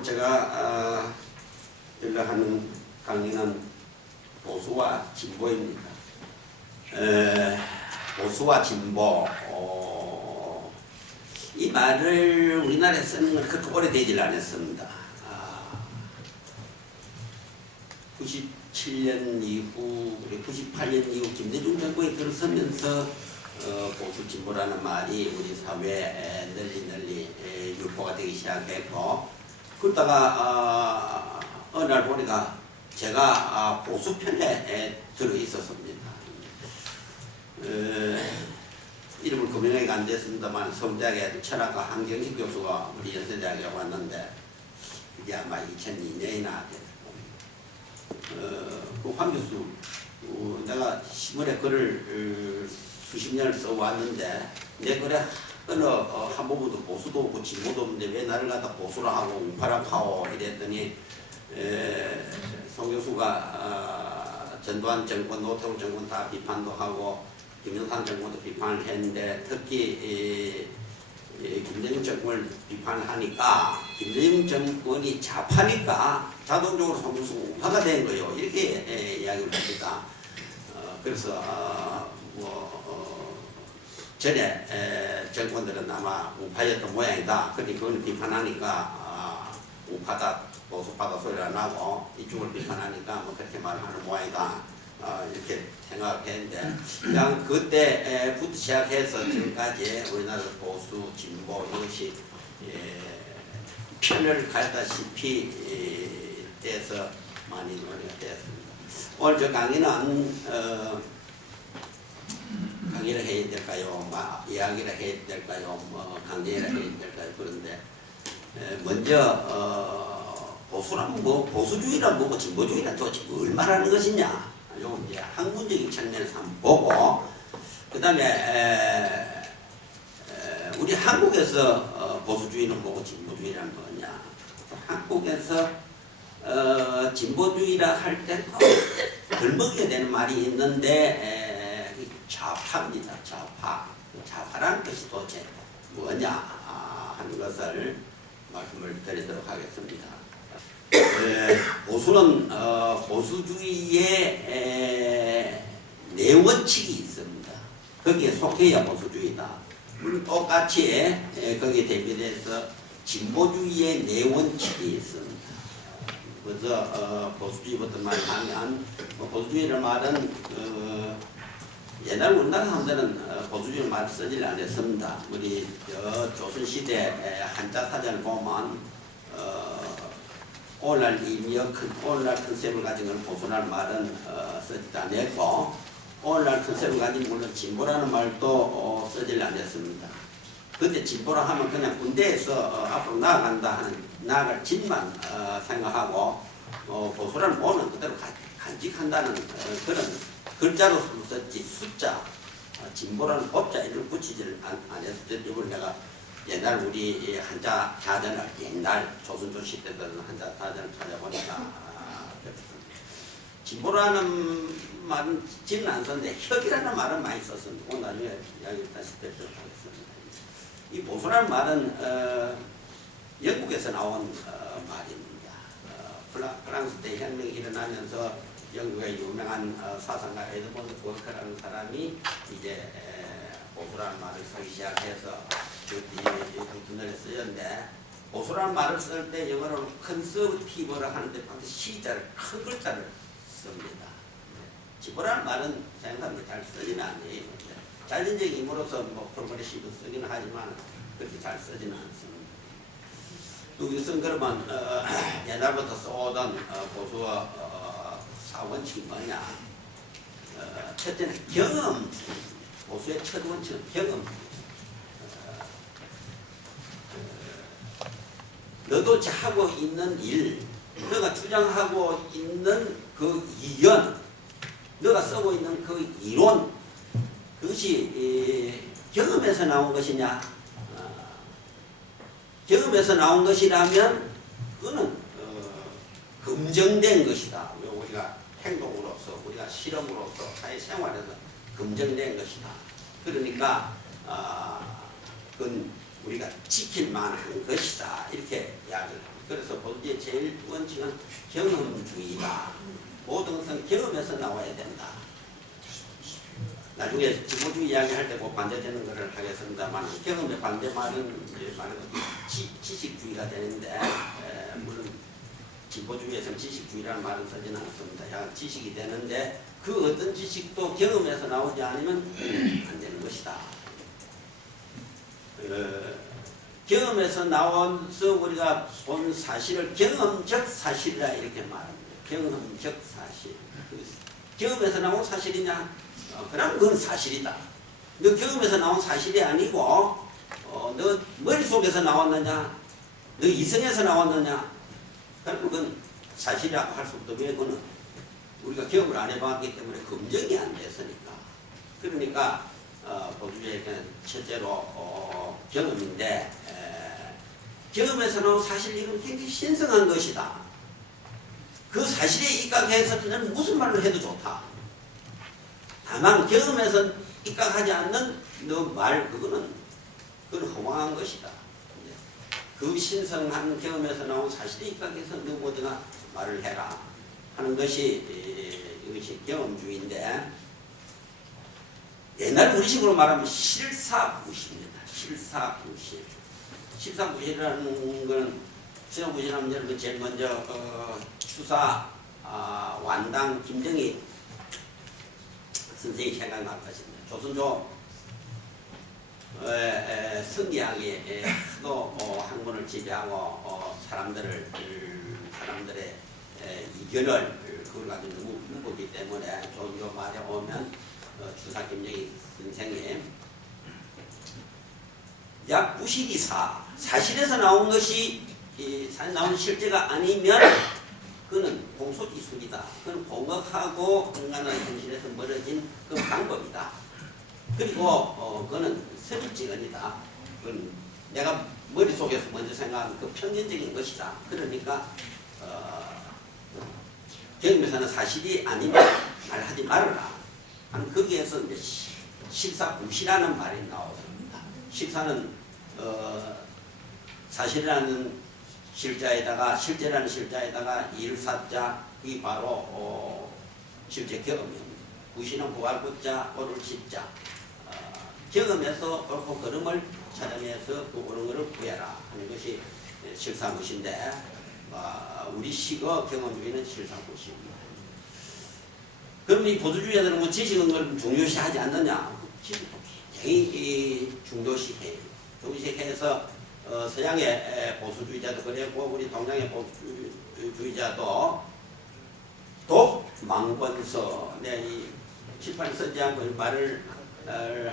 오늘 제가 연락하는 강의는 보수와 진보입니다. 보수와 진보, 이 말을 우리나라에 쓰는 건 그렇게 오래되질 않았습니다. 97년 이후, 98년 이후 김대중 정권이 들어서면서 보수 진보라는 말이 우리 사회에 널리 유포가 되기 시작했고, 그러다가 어느 날 보니까 제가 보수 편에 들어 있었습니다. 이름을 금연하게 안 됐습니다만 서울대학의 철학과 한경식 교수가 우리 연세대학에 왔는데, 그게 아마 2002년이나 그 황 교수, 내가 신문에 글을 수십 년을 써왔는데 내 글에 어느 한 부분도 보수도 없고 진보도 없는데 왜 나를 갖다 보수라 하고 우파라 하고 이랬더니, 송 교수가 전두환 정권, 노태우 정권 다 비판도 하고 김영삼 정권도 비판을 했는데, 특히 김대중 정권을 비판하니까 김대중 정권이 좌파니까 자동적으로 송 교수가 우파가 된 거예요. 이렇게 이야기를 합니다. 그래서 전에 정권들은 아마 우파였던 모양이다. 그런데 그걸 비판하니까 우파다, 보수파다 소리가 나고 이쪽을 비판하니까 뭐 그렇게 말하는 모양이다. 이렇게 생각했는데, 그냥 그때부터 시작해서 지금까지 우리나라 보수, 진보 이것이 편을 갈다시피 돼서 많이 논의가 되었습니다. 오늘 저 강의는 강의를 해야 될까요? 이야기를 해야 될까요? 강의를 해야 될까요? 그런데 먼저 보수란 뭐, 보수주의란 뭐고 진보주의란 도대체 뭘 말하는 것이냐? 요 이제 학문적인 측면에서 한번 보고, 그 다음에 우리 한국에서 보수주의는 뭐고 진보주의란 뭐냐? 한국에서 진보주의라 할 때 덜먹이게 되는 말이 있는데, 좌파입니다. 좌파. 좌파라는 것이 도대체 뭐냐 하는 것을 말씀을 드리도록 하겠습니다. 보수는 보수주의의 내원칙이 있습니다. 거기에 속해야 보수주의다. 물론 똑같이 거기에 대비돼서 진보주의의 내원칙이 있습니다. 그래서 보수주의부터 말하면, 보수주의라는 말은 옛날 우리나라 사람들은 보수주의 말을 쓰질 않았습니다. 우리 조선시대 한자 사전을 보면 오늘날 의미와 오늘날 컨셉을 가진 건 보수라는 말은 쓰지 않았고, 오늘날 컨셉을 가진 물론 진보라는 말도 쓰질 않았습니다. 그때 진보라 하면 그냥 군대에서 앞으로 나아간다 하는, 나아갈 짓만 생각하고, 보수라는 뭐는 그대로 간직한다는 그런 글자로 썼지, 숫자, 진보라는 법자 이를 붙이지를 않았을 때, 이걸 내가 옛날 우리 한자 사전을, 옛날 조선조 시대들은 한자 사전을 찾아보니까 진보라는 말은 지는 안 썼는데 혁이라는 말은 많이 썼습니다. 오늘 나중에 이야기 다시 듣도록 하겠습니다. 이 보수라는 말은 영국에서 나온 말입니다. 프랑스 대혁명이 일어나면서 영국의 유명한 사상가 에드먼드 버크라는 사람이 이제 보수라는 말을 쓰기 시작해서 그들에 쓰였는데, 보수라는 말을 쓸 때 영어로는 컨서브티브를 하는데 반드시 시자를 큰 글자를 씁니다. 진보라는 말은 생각하면 잘 쓰지는 않아요. 자연적인 힘으로서 뭐 프로그레시브 쓰기는 하지만 그렇게 잘 쓰지는 않습니다. 여기서 그러면 옛날부터 써오던 보수와 사원칙이 뭐냐? 첫째는 경험. 보수의 첫 원칙은 경험. 너도 하고 있는 일, 너가 주장하고 있는 그 이견, 너가 쓰고 있는 그 이론, 그것이 경험에서 나온 것이냐? 경험에서 나온 것이라면 그거는 검증된 것이다. 우리가 행동으로서, 우리가 실험으로서, 사회생활에서 검증된 것이다. 그러니까 그건 우리가 지킬 만한 것이다. 이렇게 이야기를 합니다. 그래서 보수주의 제일 원칙은 경험주의다. 모든 것은 경험에서 나와야 된다. 나중에 진보주의 이야기할 때 꼭 반대되는 것을 하겠습니다만 경험의 반대 말은 이제 말하는 지식주의가 되는데 물론 진보주의에서는 지식주의라는 말은 쓰지는 않습니다. 그냥 지식이 되는데 그 어떤 지식도 경험에서 나오지 않으면 안 되는 것이다. 경험에서 나와서 우리가 본 사실을 경험적 사실이라 이렇게 말합니다. 경험적 사실. 경험에서 나온 사실이냐? 그럼 그건 사실이다. 너 경험에서 나온 사실이 아니고 너 머릿속에서 나왔느냐? 너 이성에서 나왔느냐? 그럼 그건 사실이라고 할 수 없다. 왜? 그거는 우리가 경험을 안 해봤기 때문에 검증이 안 됐으니까. 그러니까 보수주의는 첫째로 경험인데 경험에서 나온 사실 이건 굉장히 신성한 것이다. 그 사실에 입각해서는 무슨 말을 해도 좋다. 다만 경험에서 입각하지 않는 너 말 그건 허망한 것이다. 그 신성한 경험에서 나온 사실에 입각해서 너 모두가 말을 해라 하는 것이 이것이 경험주의인데 옛날 우리식으로 말하면 실사구시입니다. 실사구시. 실사구시라는 것은 실사구시라면 여러분 제일 먼저 추사 완당 김정희 선생이 생각날 것입니다. 조선조 성리학이 수도 학문을 지배하고 사람들의 이견을 그걸 가지고 너무 무겁기 때문에 조선조 말에 오면 추사 김정희 선생이 약 92사 사실에서 나온 것이 사실 나온 실제가 아니면 그는 공소지술이다. 그는 공학하고 인간의 현실에서 멀어진 그 방법이다. 그리고 그는 선입지근이다. 그건 내가 머릿속에서 먼저 생각하는 그 편견적인 것이다. 그러니까 경험에서는 사실이 아니면 말하지 말아라. 거기에서 이제 실사구시라는 말이 나오습니다. 실사는 사실이라는 실자에다가 실제라는 실자에다가 일사자 이 바로 실제 경험입니다. 구시는 부활구자 오를 십자 경험에서 옳고 그름을 찾아내서 그 옳은 것을 구해라 하는 것이 실사구시인데 우리 식어 경험주의는 실사구시입니다. 그럼 이 보수주의자들은 뭐 지식은 걸 중요시하지 않느냐? 굉장히 중요시해요. 중요시해서 서양의 보수주의자도 그랬고 우리 동양의 보수주의자도 독망권서 이 칠판 쓰지 않고 말을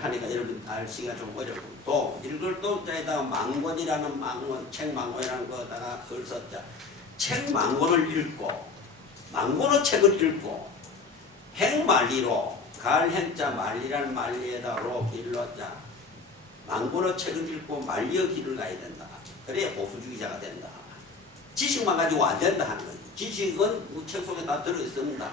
하니까 여러분 알기가 좀 어렵고 또 읽을 독자에다가 망권이라는 망권 책 망권이라는 거다가 글 썼자 책 망권을 읽고 망권의 책을 읽고 행만리로 갈행자 만리라는 만리에다 로 길러자 망고의 책을 읽고 만리의 길을 가야 된다. 그래야 보수주의자가 된다. 지식만 가지고 안 된다 하는 거죠. 지식은 책 속에 다 들어있습니다.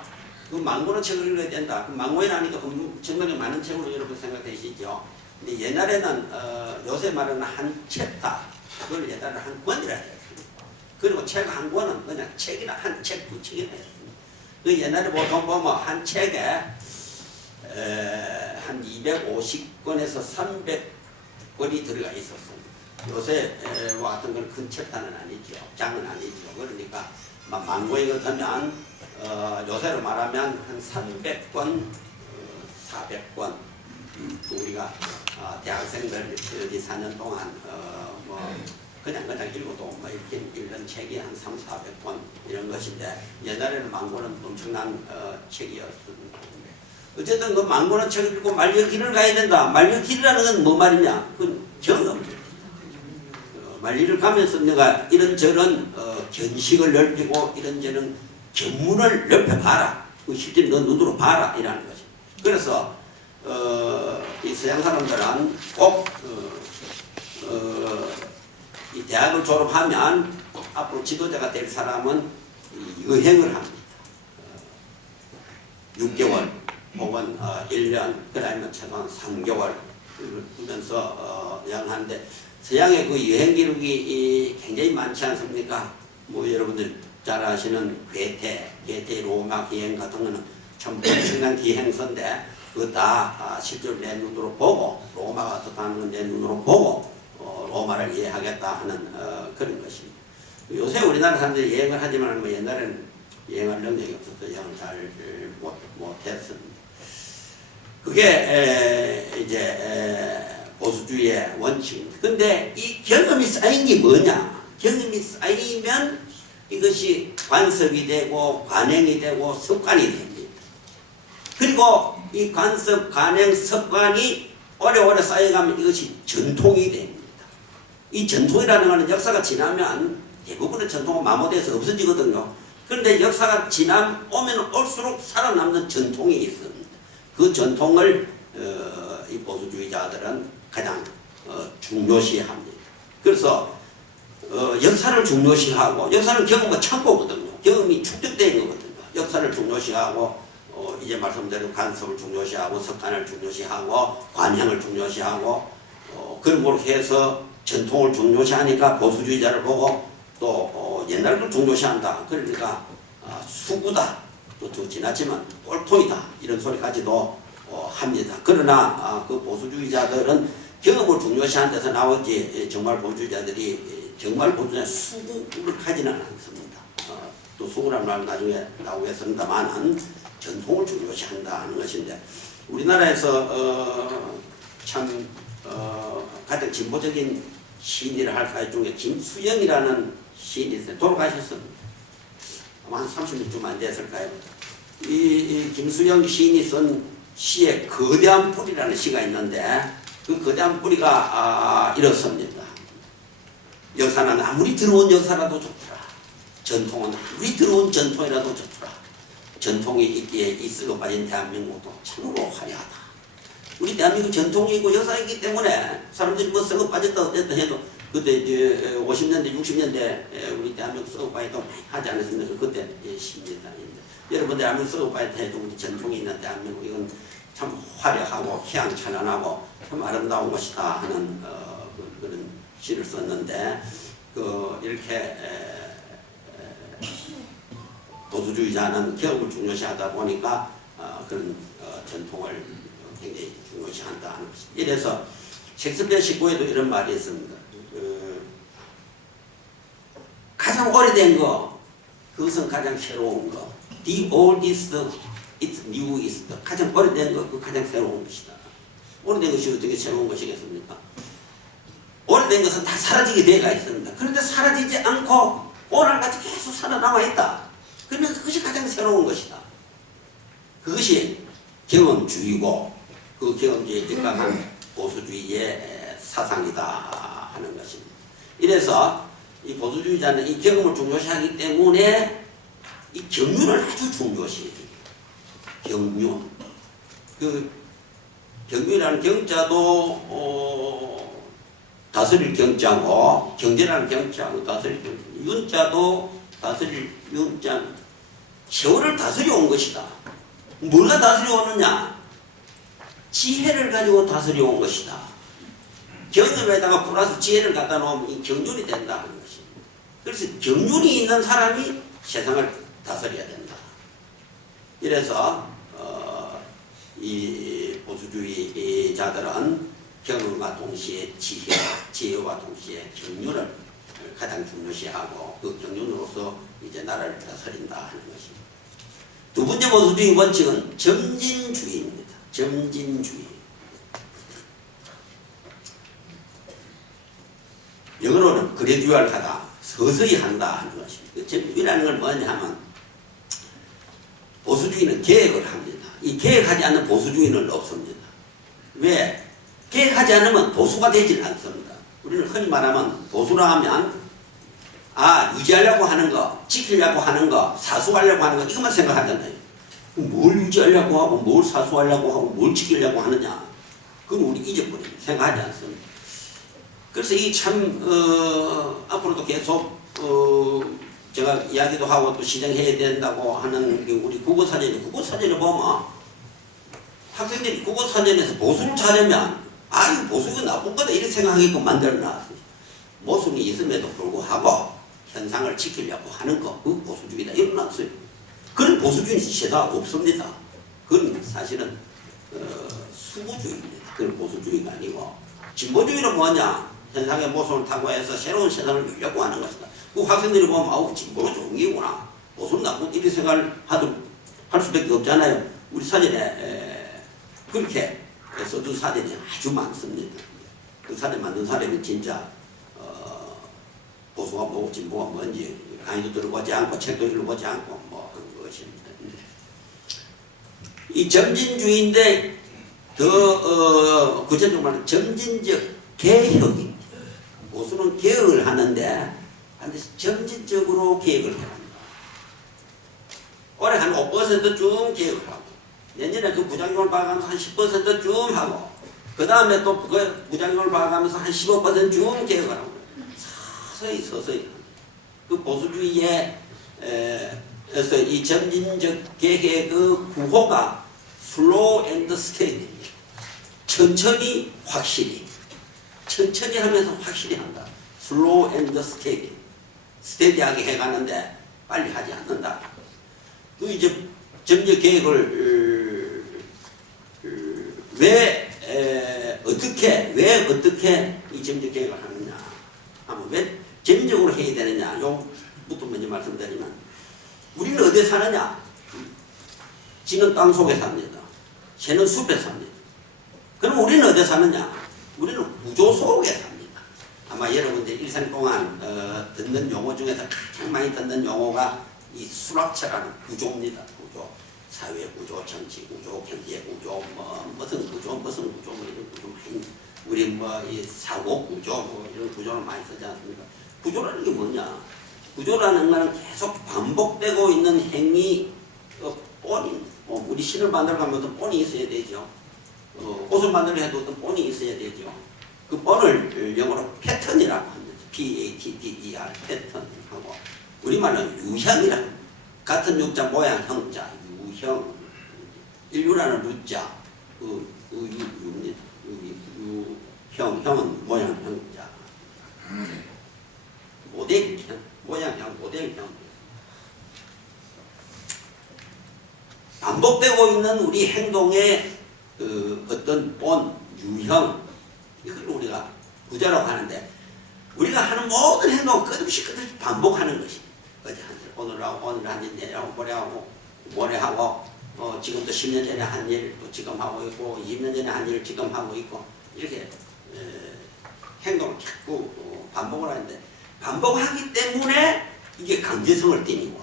그 망고의 책을 읽어야 된다. 그 망고에라니까 정말에 많은 책으로 여러분 생각되시죠. 근데 옛날에는 요새 말하는 한 챕터 그걸 옛날에 한 권이라 해요. 그리고 책 한 권은 그냥 책이나 한 책 붙이기나 했습니다. 그 옛날에 보통 보면 한 책에 한 250권에서 300권이 들어가 있었습니다. 요새와 같은 건 큰 챕터는 아니죠. 장은 아니죠. 그러니까 망고에 같으면 요새로 말하면 한 300권, 400권 우리가 대학생들 어디 4년 동안 그냥 읽어도 뭐 이렇게 읽는 책이 한 300~400권 이런 것인데 옛날에는 망고는 엄청난 책이었습니다. 어쨌든 그 망고는 책을 읽고 만리의 길을 가야 된다. 만리의 길이라는 건 뭐 말이냐? 그건 경험. 만리를 가면서 내가 이런저런 견식을 넓히고 이런저런 견문을 넓혀봐라. 실제 너 눈으로 봐라. 이라는 거지. 그래서 이 서양 사람들은 꼭 이 대학을 졸업하면 앞으로 지도자가 될 사람은 여행을 합니다. 6개월 혹은 1년 그다음에 최소한 3개월 하면서 여행하는데 서양의 그 여행 기록이 굉장히 많지 않습니까? 뭐 여러분들 잘 아시는 괴테 로마 기행 같은 거는 참 엄청난 기행선데 그거 다 실제로 내 눈으로 보고 로마가 어떻다는 건 내 눈으로 보고 로마를 이해하겠다 하는 그런 것입니다. 요새 우리나라 사람들이 여행을 하지만 뭐 옛날에는 여행할 능력이 없어서 여행을 잘 못했습니다. 그게 이제 보수주의의 원칙입니다. 근데 이 경험이 쌓인 게 뭐냐? 경험이 쌓이면 이것이 관습이 되고 관행이 되고 습관이 됩니다. 그리고 이 관습, 관행, 습관이 오래오래 쌓여가면 이것이 전통이 됩니다. 이 전통이라는 것은 역사가 지나면 대부분의 전통은 마모돼서 없어지거든요. 그런데 역사가 오면 올수록 살아남는 전통이 있습니다. 그 전통을 이 보수주의자들은 가장 중요시합니다. 그래서 역사를 중요시하고 역사는 경험과 창고거든요. 경험이 축적된 거거든요. 역사를 중요시하고 이제 말씀드린 관습을 중요시하고 습관을 중요시하고 관행을 중요시하고 그런 걸로 해서 전통을 중요시하니까 보수주의자를 보고 또 옛날 걸 중요시한다. 그러니까 수구다. 또 지났지만 꼴통이다. 이런 소리까지도 합니다. 그러나 그 보수주의자들은 경험을 중요시하는 데서 나오지 정말 보수주의자들이 정말 보수주의자 수구를 가지는 않습니다. 또 수구라는 말은 나중에 나오겠습니다만 전통을 중요시한다는 것인데 우리나라에서 참 가장 진보적인 시인이라 할까요? 중에 김수영이라는 시인이 있어요. 돌아가셨습니다. 아마 한 30년쯤 안 됐을까요? 이 김수영 시인이 쓴 시에 거대한 뿌리라는 시가 있는데 그 거대한 뿌리가 이렇습니다. 역사는 아무리 더러운 역사라도 좋더라. 전통은 아무리 더러운 전통이라도 좋더라. 전통이 있기에 이쓰고 빠진 대한민국도 참으로 화려하다. 우리 대한민국 전통이 있고 역사가 있기 때문에 사람들이 뭐 썩어 빠졌다 어쨌든 해도 그때 이제 50년대 60년대 우리 대한민국 썩어 빠졌다 하지 않았습니까? 그때 시입니다. 여러분 대한민국 썩어 빠졌다 해도 우리 전통이 있는 대한민국 이건 참 화려하고 희양찬란하고 참 아름다운 것이다 하는 그런 시를 썼는데 이렇게 보수주의자는 개혁을 중요시하다 보니까 그런 전통을 굉장히 중요시한다 하는 것입니다. 이래서 셰익스피어 19에도 이런 말이 있습니다. 가장 오래된 거, 그것은 가장 새로운 거. The oldest, it's newest. 가장 오래된 거, 그 가장 새로운 것이다. 오래된 것이 어떻게 새로운 것이겠습니까? 오래된 것은 다 사라지게 되어가 있습니다. 그런데 사라지지 않고 오늘까지 계속 살아남아 있다. 그러면 그것이 가장 새로운 것이다. 그것이 경험주의고 그 경험주의에 입각한 보수주의의 사상이다 하는 것입니다. 이래서 이 보수주의자는 이 경험을 중요시하기 때문에 이 경륜을 아주 중요시해요. 경륜. 그 경륜이라는 경자도 다스릴 경자고 경제라는 경자고 다스릴 경자. 윤자도 다스릴 윤자. 세월을 다스려 온 것이다. 뭐가 다스려 오느냐? 지혜를 가지고 다스려 온 것이다. 경험에다가 플러스 지혜를 갖다 놓으면 이 경륜이 된다 하는 것입니다. 그래서 경륜이 있는 사람이 세상을 다스려야 된다. 이래서 이 보수주의자들은 경험과 동시에 지혜와 동시에 경륜을 가장 중요시하고 그 경륜으로서 이제 나라를 다스린다 하는 것입니다. 두 번째 보수주의 원칙은 점진주의입니다. 점진주의. 영어로는 그래듀얼하다, 서서히 한다 하는 것입니다. 점진주의라는 건 뭐냐 하면 보수주의는 계획을 합니다. 이 계획하지 않는 보수주의는 없습니다. 왜? 계획하지 않으면 보수가 되질 않습니다. 우리는 흔히 말하면 보수라 하면 유지하려고 하는 거, 지키려고 하는 거, 사수하려고 하는 거 이것만 생각하잖아요. 뭘 유지하려고 하고 뭘 사수하려고 하고 뭘 지키려고 하느냐. 그건 우리 잊어버립니다. 생각하지 않습니다. 그래서 이 참 앞으로도 계속 제가 이야기도 하고 또 시정해야 된다고 하는 우리 국어사전을 보면 학생들이 국어사전에서 보수를 찾으면 이거 보수가 나쁜 거다 이렇게 생각하게끔 만들어놨어요. 모순이 있음에도 불구하고 현상을 지키려고 하는 거, 그 보수주의다. 이런 건 없어요. 그런 보수주의 세상 없습니다. 그건 사실은 수구주의입니다. 그런 보수주의가 아니고 진보주의는 뭐냐? 현상의 모순을 탁구해서 새로운 세상을 열려고 하는 것이다. 그 학생들이 보면 아우 진보는 좋은 게구나. 보수는 나쁜 이런 생각을 할 수밖에 없잖아요. 우리 사전에 그렇게 써둔 사전이 아주 많습니다. 그 사전 만든 사람이 진짜 보수가 뭐고 진보가 뭔지 강의도 들어보지 않고 책도 읽어보지 않고 뭐 그런 것입니다. 이 점진주의인데 더 구체적으로 말하면 점진적 개혁입니다. 보수는 개혁을 하는데 반드시 점진적으로 개혁을 해야 합니다. 올해 한 5%쯤 개혁을 하고 내년에 그 부작용을 봐가면서 한 10%쯤 하고 그 다음에 또 그 부작용을 봐가면서 한 15%쯤 개혁을 하고 서서히 그 보수주의에서 이 점진적 개혁의 그 구호가 슬로우 앤드 스테디입니다. 천천히 확실히 천천히 하면서 확실히 한다. 슬로우 앤드 스테디 스테디하게 해가는데 빨리 하지 않는다. 그 이제 점진적 개혁을 왜 어떻게 이 점진적 개혁을 하느냐 하면 왜 점진적으로 해야 되느냐 요부터 먼저 말씀드리면 우리는 어디에 사느냐? 쥐는 땅 속에 삽니다. 새는 숲에 삽니다. 그럼 우리는 어디에 사느냐? 우리는 구조 속에 삽니다. 아마 여러분들 일생 동안 듣는 용어 중에서 가장 많이 듣는 용어가 이 수락처라는 구조입니다. 구조, 사회 구조, 정치 구조, 경제 구조, 무슨 구조, 뭐 이런 구조, 우리 이 사고 구조, 이런 구조를 많이 쓰지 않습니까? 구조라는 게 뭐냐? 구조라는 것은 계속 반복되고 있는 행위, 본인, 우리 신을 만들어 가면 어떤 본이 있어야 되죠. 옷을 만들어 해도 어떤 본이 있어야 되죠. 그 본을 영어로 패턴이라고 합니다. P-A-T-T-E-R, 패턴하고 우리말로 유형이라 같은 육자 모양 형자 유형 인류라는 루자 유입니다. 형은 모양 형자 모델형 모양형 모델형 반복되고 있는 우리 행동의 어떤 본 유형 이걸 우리가 구조라고 하는데 우리가 하는 모든 행동은 끝없이 반복하는 것입니다. 어제 한 일, 오늘 한 일, 내일 하고 모레 하고 지금도 10년 전에 한 일 또 지금 하고 있고 20년 전에 한 일 지금 하고 있고 이렇게 행동을 자꾸 반복을 하는데 반복하기 때문에 이게 강제성을 띠고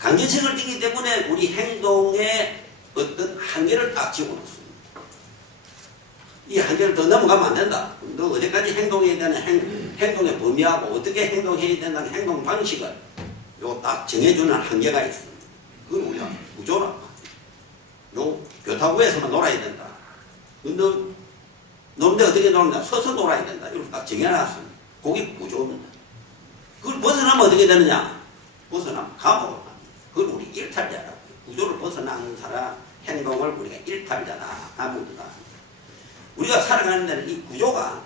강제성을 띠기 때문에 우리 행동에 어떤 한계를 딱 집어넣습니다. 이 한계를 더 넘어가면 안 된다. 너 어디까지 행동해야 되는 행동의 범위하고 어떻게 행동해야 된다는 행동 방식을 요 딱 정해주는 한계가 있습니다. 그건 우리가 구조라고 합니다. 요 교타구에서만 놀아야 된다. 너 노는데 어떻게 노는다? 서서 놀아야 된다. 이렇게 딱 정해놨습니다. 그게 구조입니다. 그걸 벗어나면 어떻게 되느냐? 벗어나면 감옥을 갑니다. 그걸 우리 일탈자라고 해요. 구조를 벗어난 사람 행동을 우리가 일탈자다. 감옥이다. 우리가 살아가는 데는 이 구조가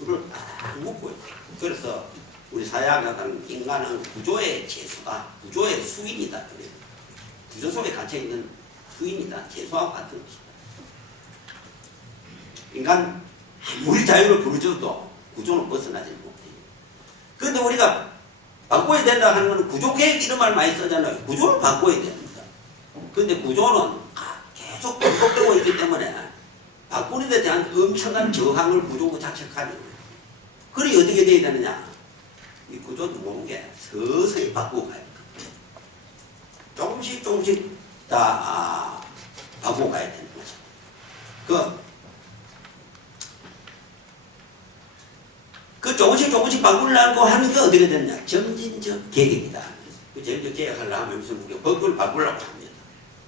그걸 딱 묶고 있어요. 그래서 우리 사회학자는 인간은 구조의 재수다. 구조의 수인이다. 그래요. 구조 속에 갇혀있는 수인이다. 재수와 같은 것이다. 인간 아무리 자유를 부르쳐도 구조는 벗어나지 못해요. 그런데 우리가 바꿔야 된다 하는 것은 구조계획 이런 말 많이 쓰잖아요. 구조를 바꿔야 됩니다. 그런데 구조는 계속 반복되고 있기 때문에 바꾸는 데 대한 엄청난 저항을 구조구 자체가 가지고 있어요. 그래 어떻게 돼야 되느냐? 이 구조도 모르게 서서히 바꾸고 가야 됩니다. 조금씩 다 바꾸고 가야 되는 거죠. 그 조금씩 바꾸려고 하는 게 어떻게 되느냐? 점진적 개혁이다. 그 점진적 개혁하려고 하면 무슨 우리가 법을 바꾸려고 합니다.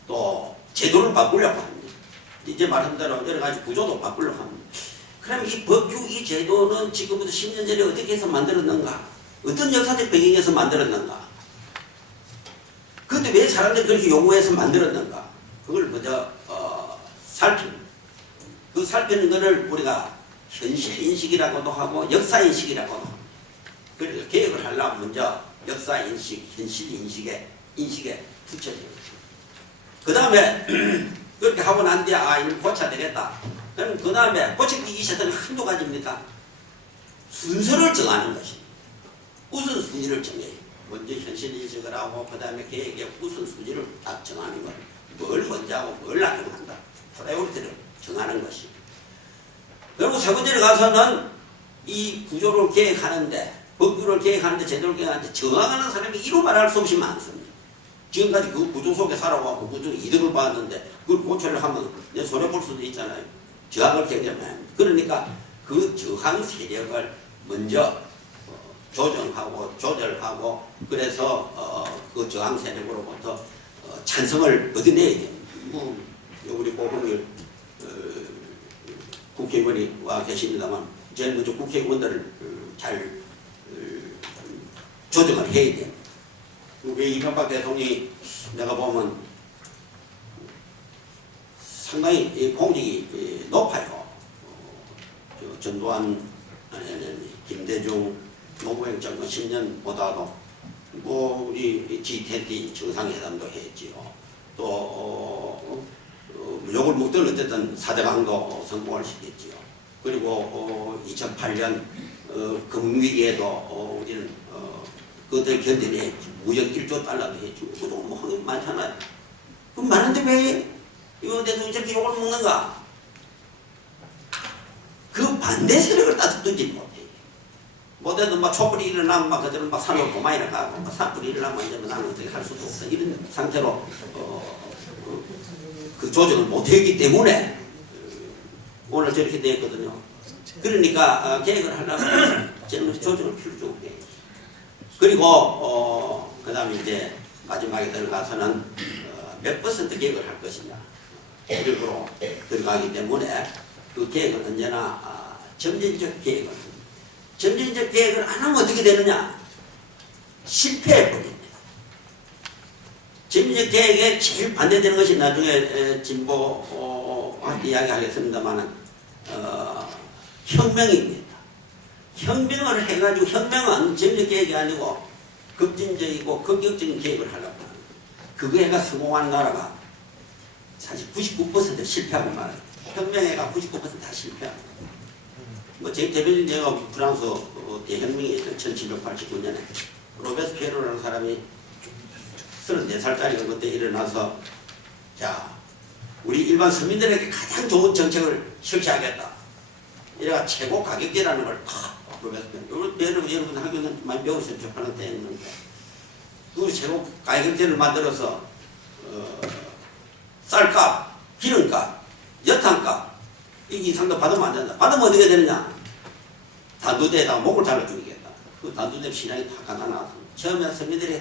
또 제도를 바꾸려고 합니다. 이제 말한 대로 여러 가지 구조도 바꾸려고 합니다. 그럼 이 법규, 이 제도는 지금부터 10년 전에 어떻게 해서 만들었는가? 어떤 역사적 배경에서 만들었는가? 그런데 왜 사람들이 그렇게 요구해서 만들었는가? 그걸 먼저 살핍니다. 그 살피는 것을 우리가 현실인식이라고도 하고 역사인식이라고도 합니다. 그래서 개혁을 하려면 먼저 역사 인식, 현실 인식에 붙여지는 거죠. 그 다음에 그렇게 하고 난 뒤에 이거 고쳐야 되겠다. 그럼 그 다음에 고치기 이셔서는 한두 가지입니다. 순서를 정하는 것입니다. 우선순위를 정해요. 먼저 현실 인식을 하고 그 다음에 계획의 우선순위를 딱 정하는 것. 뭘 먼저 하고 뭘 나중에 한다. 프라이오리티를 정하는 것입니다. 그리고 세 번째로 가서는 이 구조를 계획하는데 법규를 계획하는데 제도를 계획하는데 저항하는 사람이 이루 말할 수 없이 많습니다. 지금까지 그 구조 속에 살아가고 구조 이득을 받았는데 그걸 고쳐를 하면 내 손해볼 수도 있잖아요. 저항을 계획하면. 그러니까 그 저항 세력을 먼저 조정하고 조절하고 그래서 그 저항 세력으로부터 찬성을 얻어내야 됩니다. 우리 고봉일 국회의원이 와 계십니다만 제일 먼저 국회의원들을 잘 조정을 해야 돼요. 우리 이명박 대통령이 내가 보면 상당히 공직이 높아요. 전두환 김대중 노무현 정권 10년보다도 뭐 우리 G20 정상회담도 했지요. 또 욕을 먹든 어쨌든 4대강도 성공을 시켰지요. 그리고 2008년 금융위기에도 우리는 그것들 견뎌내 무역 1조 달러도 했죠. 그것도 뭐 하는 게 많잖아요. 그럼 많은데 왜 이거 대통령이 저렇게 욕을 먹는가? 그 반대 세력을 따뜻하지 못해. 못해도 막 촛불이 일어나면 막 그들은 막 산으로 도망이나 가고 막 산불이 일어나면 이제 나는 어떻게 할 수도 없어. 이런 상태로 그 조정을 못했기 때문에 오늘 저렇게 되었거든요. 그러니까 계획을 하려면 저는 조정을 필요가 없게. 그리고 그 다음에 이제 마지막에 들어가서는 몇 퍼센트 계획을 할 것이냐 일부러 들어가기 때문에 그 계획은 언제나 점진적 계획을 점진적 계획을 안 하면 어떻게 되느냐? 실패해버립니다. 점진적 계획에 제일 반대되는 것이 나중에 진보한테 이야기하겠습니다만 혁명입니다. 혁명을 해가지고 혁명은 점진적 계획이 아니고 급진적이고 급격적인 계획을 하려고 하는 거예요. 그거 해가 성공한 나라가 사실 99% 실패하고 말아요. 혁명회가 99%다 실패하고 뭐 제 대표적인 예가 프랑스 대혁명이 있어요. 1789년에 로베스피에로라는 사람이 34살짜리가 그때 일어나서 자 우리 일반 서민들에게 가장 좋은 정책을 실시하겠다. 이래가 최고 가격제라는 걸 로베스피에로 여러분 학교는 많이 배우셨죠. 접하는 때 했는데 그 최고 가격제를 만들어서 쌀값, 기름값, 여탕값 이 이상도 받으면 안 된다. 받으면 어떻게 되느냐? 단두대에다가 목을 잘라 죽이겠다. 그 단두대 신앙이 다 가난하다. 처음에 서민들이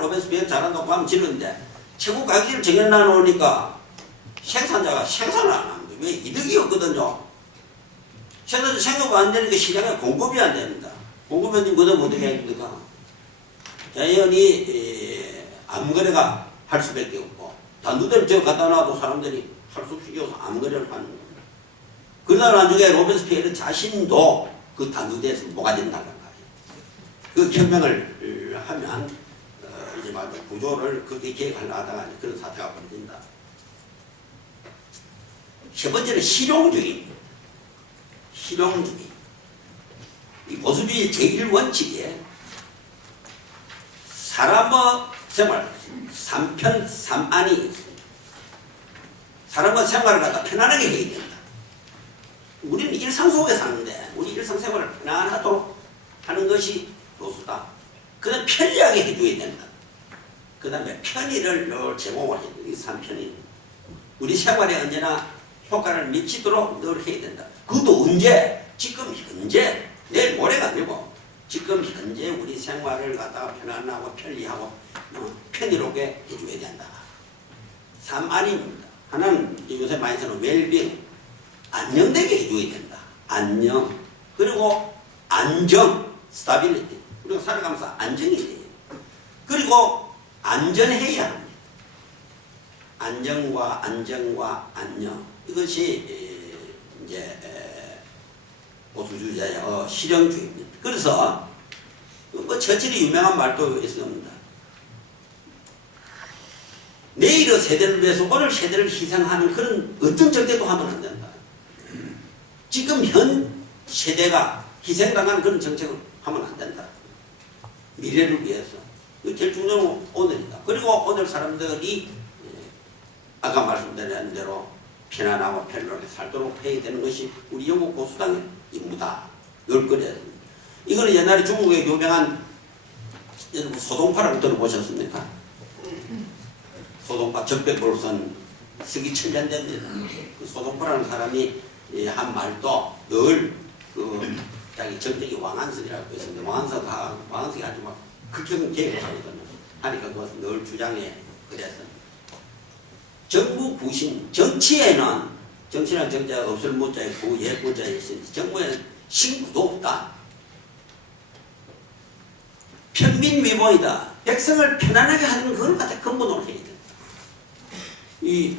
로베스피에로 잘한다고 하면 지르는데 최고 가격을 정해놔 놓으니까 생산자가 생산을 안 합니다. 왜? 이득이 없거든요. 생산도 안 되는 게 시장에 공급이 안 됩니다. 공급이 안 되면 그다음 어떻게 해야 됩니까? 자연히 암거래가 할 수밖에 없고 단두대를 저 갖다 놔도 사람들이 할 수 없이 여기서 암거래를 하는 거예요. 그러다 나중에 로베스피에르 자신도 그 단두대에서 뭐가 된다는 거예요. 그 혁명을 하면 이제 막 구조를 그렇게 계획하려 하다가 그런 사태가 벌어진다. 세 번째는 실용주의입니다. 실용주의. 이 보수주의 제1원칙에 사람의 생활, 삼편삼안이 있습니다. 사람의 생활을 갖다 편안하게 해야 된다. 우리는 일상 속에 사는데 우리 일상생활을 편안하도록 하는 것이 보수다. 그 다음에 편리하게 해줘야 된다. 그 다음에 편의를 늘 제공을 해야 된다. 이 3편이 우리 생활에 언제나 효과를 미치도록 늘 해야 된다. 그것도 언제? 지금 현재 내일 모레가 아니고 지금 현재 우리 생활을 갖다가 편안하고 편리하고 편의롭게 해줘야 된다. 3안입니다. 하나는 요새 많이 쓰는 웰빙, 안정되게 해줘야 된다. 안녕. 그리고 안정, 스타빌리티. 우리가 살아가면서 안정이 돼요. 그리고 안전해야 합니다. 안정과 안녕. 이것이 이제 보수주의자의 실용주의입니다. 그래서 뭐 처칠이 유명한 말도 있습니다. 내일의 세대를 위해서 오늘 세대를 희생하는 그런 어떤 정책도 하면 안 된다. 지금 현 세대가 희생당하는 그런 정책을 하면 안 된다. 미래를 위해서. 제일 중요한 건 오늘이다. 그리고 오늘 사람들이 아까 말씀드린 대로 편안하고 편안하게 살도록 해야 되는 것이 우리 영국 보수당의 임무다. 이걸 그래야 됩니다. 이거는 옛날에 중국의 유명한 여러분 소동파라고 들어보셨습니까? 소동파 적백볼선 서기 7년대입니다. 그 소동파라는 사람이 한 말도 늘 자기 정적이 왕한석이라고 있습니다. 왕한석이 아주 막 극형 계획을 하거든요. 하니까 그것은 늘 주장해. 그래서 정부 부신 정치에는 정치란 정자가 없을 문자에 구 예구자에 있으니 정부에는 신구도 없다. 편민미모이다. 백성을 편안하게 하는 걸 갖다 근본으로 해야 된다. 이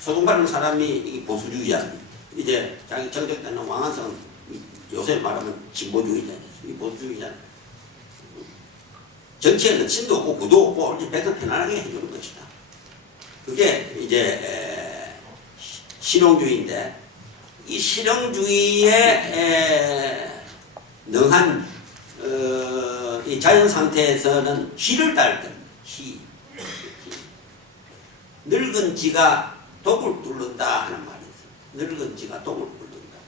소동파라는 사람이 보수주의자, 이제 자기 정적 때는 왕한성은 요새 말하면 진보주의자였어요. 이 보수주의자. 정치에는 신도 없고 구도 없고 백성 편안하게 해주는 것이다. 그게 이제 실용주의인데 이 실용주의에 능한 이 자연 상태에서는 희를 따를 때입니다. 희. 늙은 지가 독을 뚫는다 하는 말이 있어요. 늙은 지가 독을 뚫는다.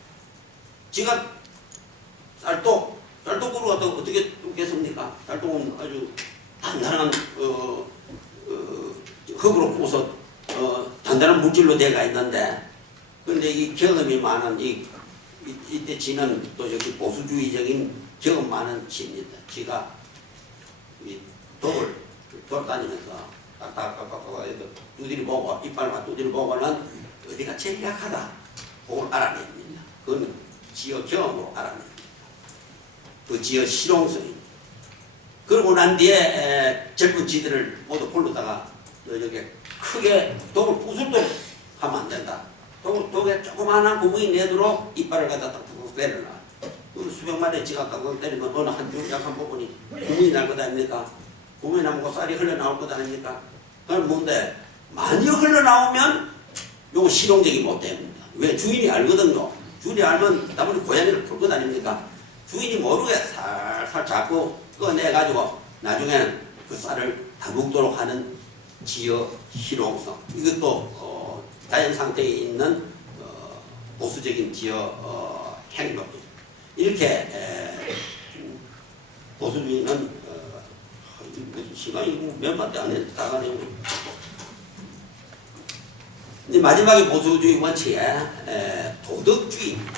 지가 쌀독으로 갖다 어떻게 뚫겠습니까? 쌀독은 아주 단단한 흙으로 부숴서 단단한 물질로 되어가 있는데, 그런데 이 경험이 많은 이때 지는 또 역시 보수주의적인 경험 많은 지입니다. 지가 이 독을 돌아다니면서 딱딱딱딱 두드려 보고 이빨과 두드려 보고는 어디가 제일 약하다 그걸 알아냅니다. 그건 지어 경험으로 알아냅니다. 그 지어 실용성입니다. 그러고 난 뒤에 젊은 지들을 모두 불러다가 여기 크게 독을 부술도록 하면 안 된다. 독에 조그마한 구멍이 내도록 이빨을 갖다 탁탁 때려놔. 수백 마리의 지가 탁탁 때리면 어느 한쪽 약한 부분이 구멍이 날 것 아닙니까? 구멍이 나면 쌀이 흘러나올 것 아닙니까? 그건 뭔데? 많이 흘러나오면 요거 실용적이 못 됩니다. 왜? 주인이 알거든요. 주인이 알면 나머지 고양이를 풀 것 아닙니까? 주인이 모르게 살살 잡고 꺼내가지고 나중에는 그 쌀을 다 먹도록 하는 지어 실용성. 이것도 자연 상태에 있는 보수적인 지어 행동입니다. 이렇게 보수주의는 무슨 시간이 몇 마디 안 해도 다 가네요. 마지막에 보수주의 원칙에 도덕주의입니다.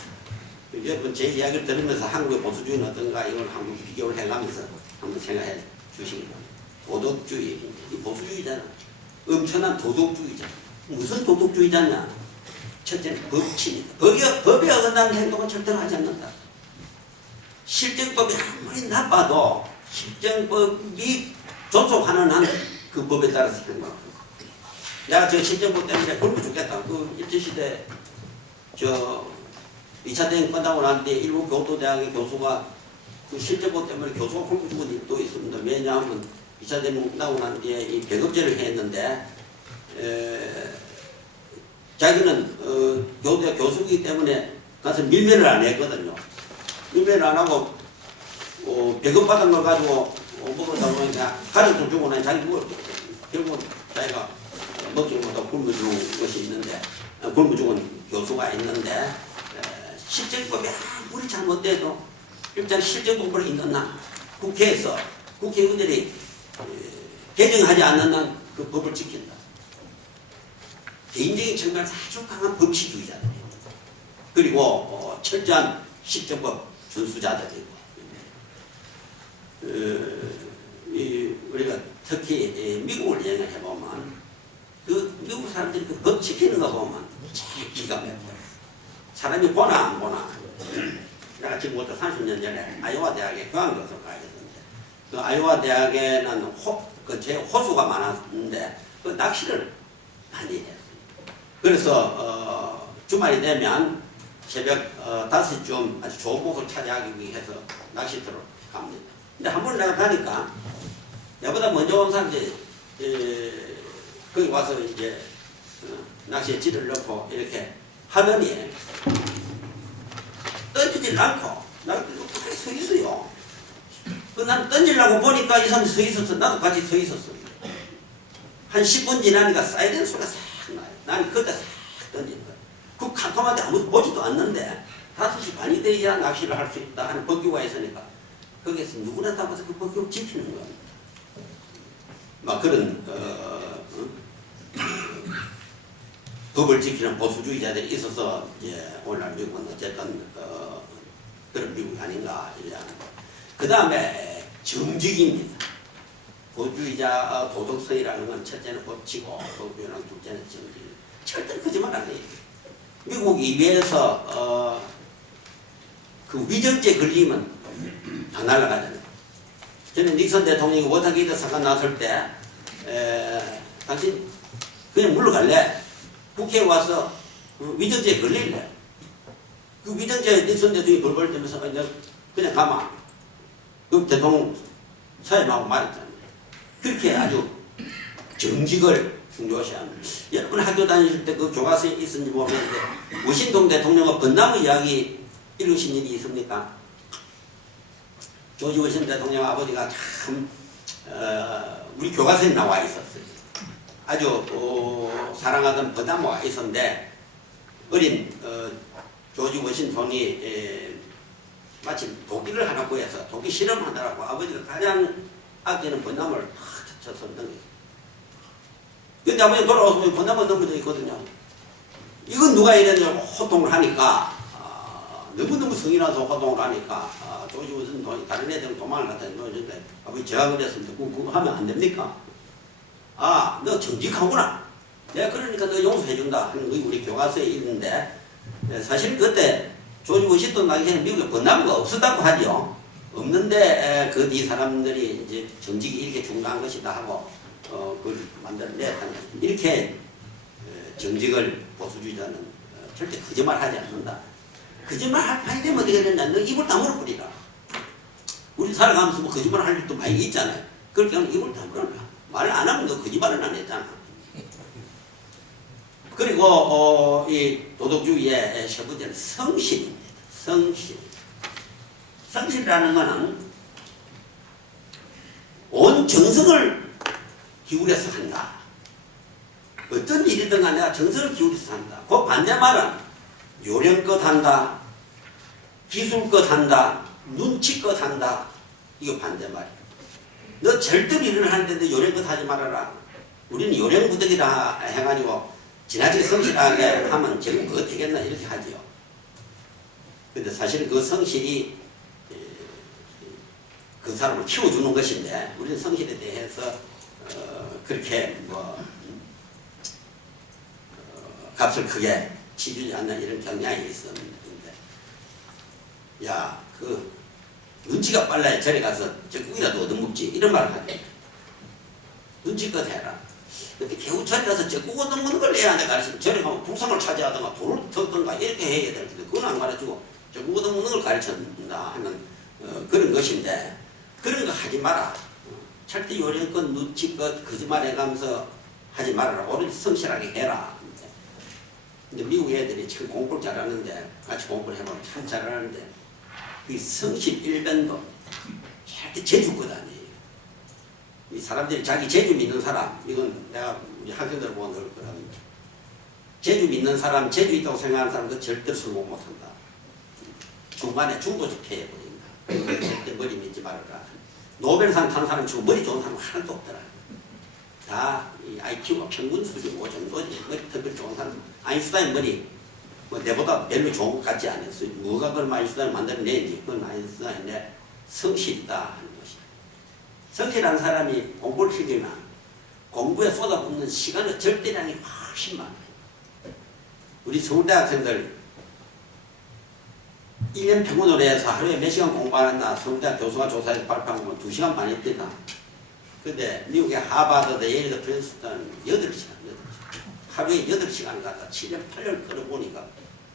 여러분 제 이야기를 들으면서 한국의 보수주의는 어떤가 이걸 한번 비교를 해가면서 한번 생각해 주시기 바랍니다. 도덕주의, 이 보수주의자는 엄청난 도덕주의자. 무슨 도덕주의자냐? 첫째는 법치입니다. 법에 어긋나는 행동은 절대로 하지 않는다. 실정법이 아무리 나빠도 실정법이 존속하는 한 그 법에 따라서 행동합니다. 내가 저 실정법 때문에 굶어 죽겠다. 그 일제시대 2차 대전 끝나고 난 뒤에 일본 교토대학의 교수가 그 실정법 때문에 교수가 굶어 죽은 일도 있습니다. 왜냐하면 2차 대전 끝나고 난 뒤에 이 배급제를 했는데 자기는 교대 교수이기 때문에 가서 밀매를 안 했거든요. 밀매를 안 하고 배급받은 걸 가지고 먹으다 보니까 가족도 주고 난 자기 먹었죠. 결국은 자기가 먹지 못하고 굶어 죽은 것이 있는데 굶어 죽은 교수가 있는데 실정법이 아무리 잘못돼도 일단 실정법으로 있는 한 국회에서 국회의원들이 개정하지 않는 한 그 법을 지킨다. 개인적인 측면에서 아주 강한 법치주의자들이에요. 그리고 철저한 실정법 준수자들이고 우리가 특히 미국을 여행을 해보면 그 미국 사람들이 그 법 지키는 거 보면 참 기가 막혀요. 사람이 보나 안 보나. 내가 지금부터 30년 전에 아이오와 대학에 교환교수로 가있었는데 그 아이오와 대학에는 제 호수가 많았는데 그 낚시를 많이 했어요. 그래서 주말이 되면 새벽 5시쯤 아주 좋은 곳을 찾아가기 위해서 낚시터로 갑니다. 근데 한 번 내가 가니까 내보다 먼저 온 사람들이 거기 와서 이제 낚시에 질을 넣고 이렇게 하더니 던지질 않고 나도 끝까지 서 있어요. 난 던지려고 보니까 이 사람이 서 있었어. 나도 같이 서 있었어. 한 10분 지나니까 사이렌 소리가 싹 나요. 나는 그때 싹 던지는 거야. 그 캄캄한데 아무도 보지도 않는데 5시 반이 돼야 낚시를 할 수 있다 하는 법규가 있으니까 거기에서 누구나 다 봐서 그 법규를 지키는 거야. 막 그런 법을 지키는 보수주의자들이 있어서 이제 오늘날 미국은 어쨌든 그런 미국이 아닌가. 그 다음에 정직입니다. 보수주의자 도덕성이라는 건 첫째는 법치고 보수주의는 둘째는 정직. 절대 거짓말 안 해요. 미국 이외에서 그 위정죄 걸리면 다 날아가잖아요. 저는 닉슨 대통령이 워터게이트 사건 났을 때 당신 그냥 물러갈래? 국회에 와서 위정죄에 걸릴래? 그 위정죄 닉슨 대통령이 벌벌 떨면서 그냥 가마. 그 대통령 사임하고 말했잖아요. 그렇게 아주 정직을 중요시하는. 여러분 학교 다니실 때 그 교과서에 있었는지 모르겠는데 워싱턴 대통령과 벚나무 이야기 읽으신 일이 있습니까? 조지 워싱턴 대통령 아버지가 참 우리 교과서에 나와 있었어요. 아주 사랑하던 벚나무가 있었는데 어린 조지 워싱턴이 마침 도끼를 하나 구해서 도끼 실험하느라고 아버지가 가장 아끼는 벚나무를 탁 쳐서 넘겼어요. 근데 아버지 돌아오시면 벚나무 넘어져 있거든요. 이건 누가 이랬냐고 호통을 하니까 너무너무 성이 나서 호통을 하니까 조지 워싱턴이 다른 애들은 도망을 갔다 놓는데 아버지 제가 그랬습니다. 그거 하면 안 됩니까? 아, 너 정직하구나. 내가 그러니까 너 용서해준다 하는 거 우리 교과서에 있는데 사실 그때 조지 워싱턴 당시에는 미국에 벚나무가 없었다고 하죠. 없는데 그 뒤 사람들이 이제 정직이 이렇게 중요한 것이다 하고 그걸 만들어냈다는 이렇게 정직을 보수주의자는 절대 거짓말하지 않는다. 거짓말할 판이 되면 어떻게 되냐? 너 입을 다물어 버리라. 우리 살아가면서 뭐 거짓말할 일도 많이 있잖아요. 그렇게 하면 입을 다물어라. 말 안 하면 너 거짓말은 안 했잖아. 그리고 이 도덕주의의 세 번째는 성실입니다. 성실. 성실이라는 것은 온 정성을 기울여서 한다. 어떤 일이든 간에 내가 정성을 기울여서 한다. 그 반대말은 요령껏 한다. 기술껏 한다. 눈치껏 한다. 이거 반대말이야. 너 절대로 일을 하는데 요령껏 하지 말아라. 우리는 요령부득이다 해가지고 지나치게 성실하게 하면 지금 그거 되겠나 이렇게 하지요. 근데 사실은 그 성실이 그 사람을 키워주는 것인데 우리는 성실에 대해서 그렇게 값을 크게 치주지 않는 이런 경향이 있었는데 야, 그 눈치가 빨라야 저리 가서 젖국이라도 얻어먹지 이런 말을 하게 눈치껏 해라. 근데 겨우 저리 가서 젖국 얻어먹는 걸 내야 내가 가르치면 저리 가면 풍성을 차지하든가 돌을 뜯든가 이렇게 해야 될 텐데 그건 안 가르치고 젖국 얻어먹는 걸 가르친다 하는 그런 것인데 그런 거 하지 마라. 절대 요령껏 눈치껏 거짓말 해가면서 하지 말아라. 오로지 성실하게 해라. 근데 미국 애들이 참 공부를 잘하는데 같이 공부를 해보면 참 잘하는데 그 성실 일변도 절대 재주 것 아니에요. 이 사람들이 자기 재주 믿는 사람 이건 내가 우리 학생들 보면 늘 거랍니다. 재주 믿는 사람 재주 있다고 생각하는 사람 그 절대로 성공 못한다. 중간에 중도적해 버린다. 절대 머리 믿지 말아라. 노벨상 탄 사람 치고 머리 좋은 사람 하나도 없더라. 다 이 IQ가 평균 수준 5 정도지. 머리 특별히 좋은 사람. 아인슈타인 머리 뭐 내보다 별로 좋은 것 같지 않았어요. 뭐가 그럼 아인슈타인 만들어내지. 그건 아인슈타인인데 성실이다 하는 것이야. 성실한 사람이 공부를 시키면 공부에 쏟아붓는 시간의 절대량이 훨씬 많아요. 우리 서울대 학생들 1년 평균으로 해서 하루에 몇 시간 공부하는다. 서울대 교수가 조사해서 발표한 건 2시간 반이 됐다. 근데 미국의 하버드, 예일드, 프린스턴 8시간. 하루에 8시간을 갖다 7년, 8년 끌어보니까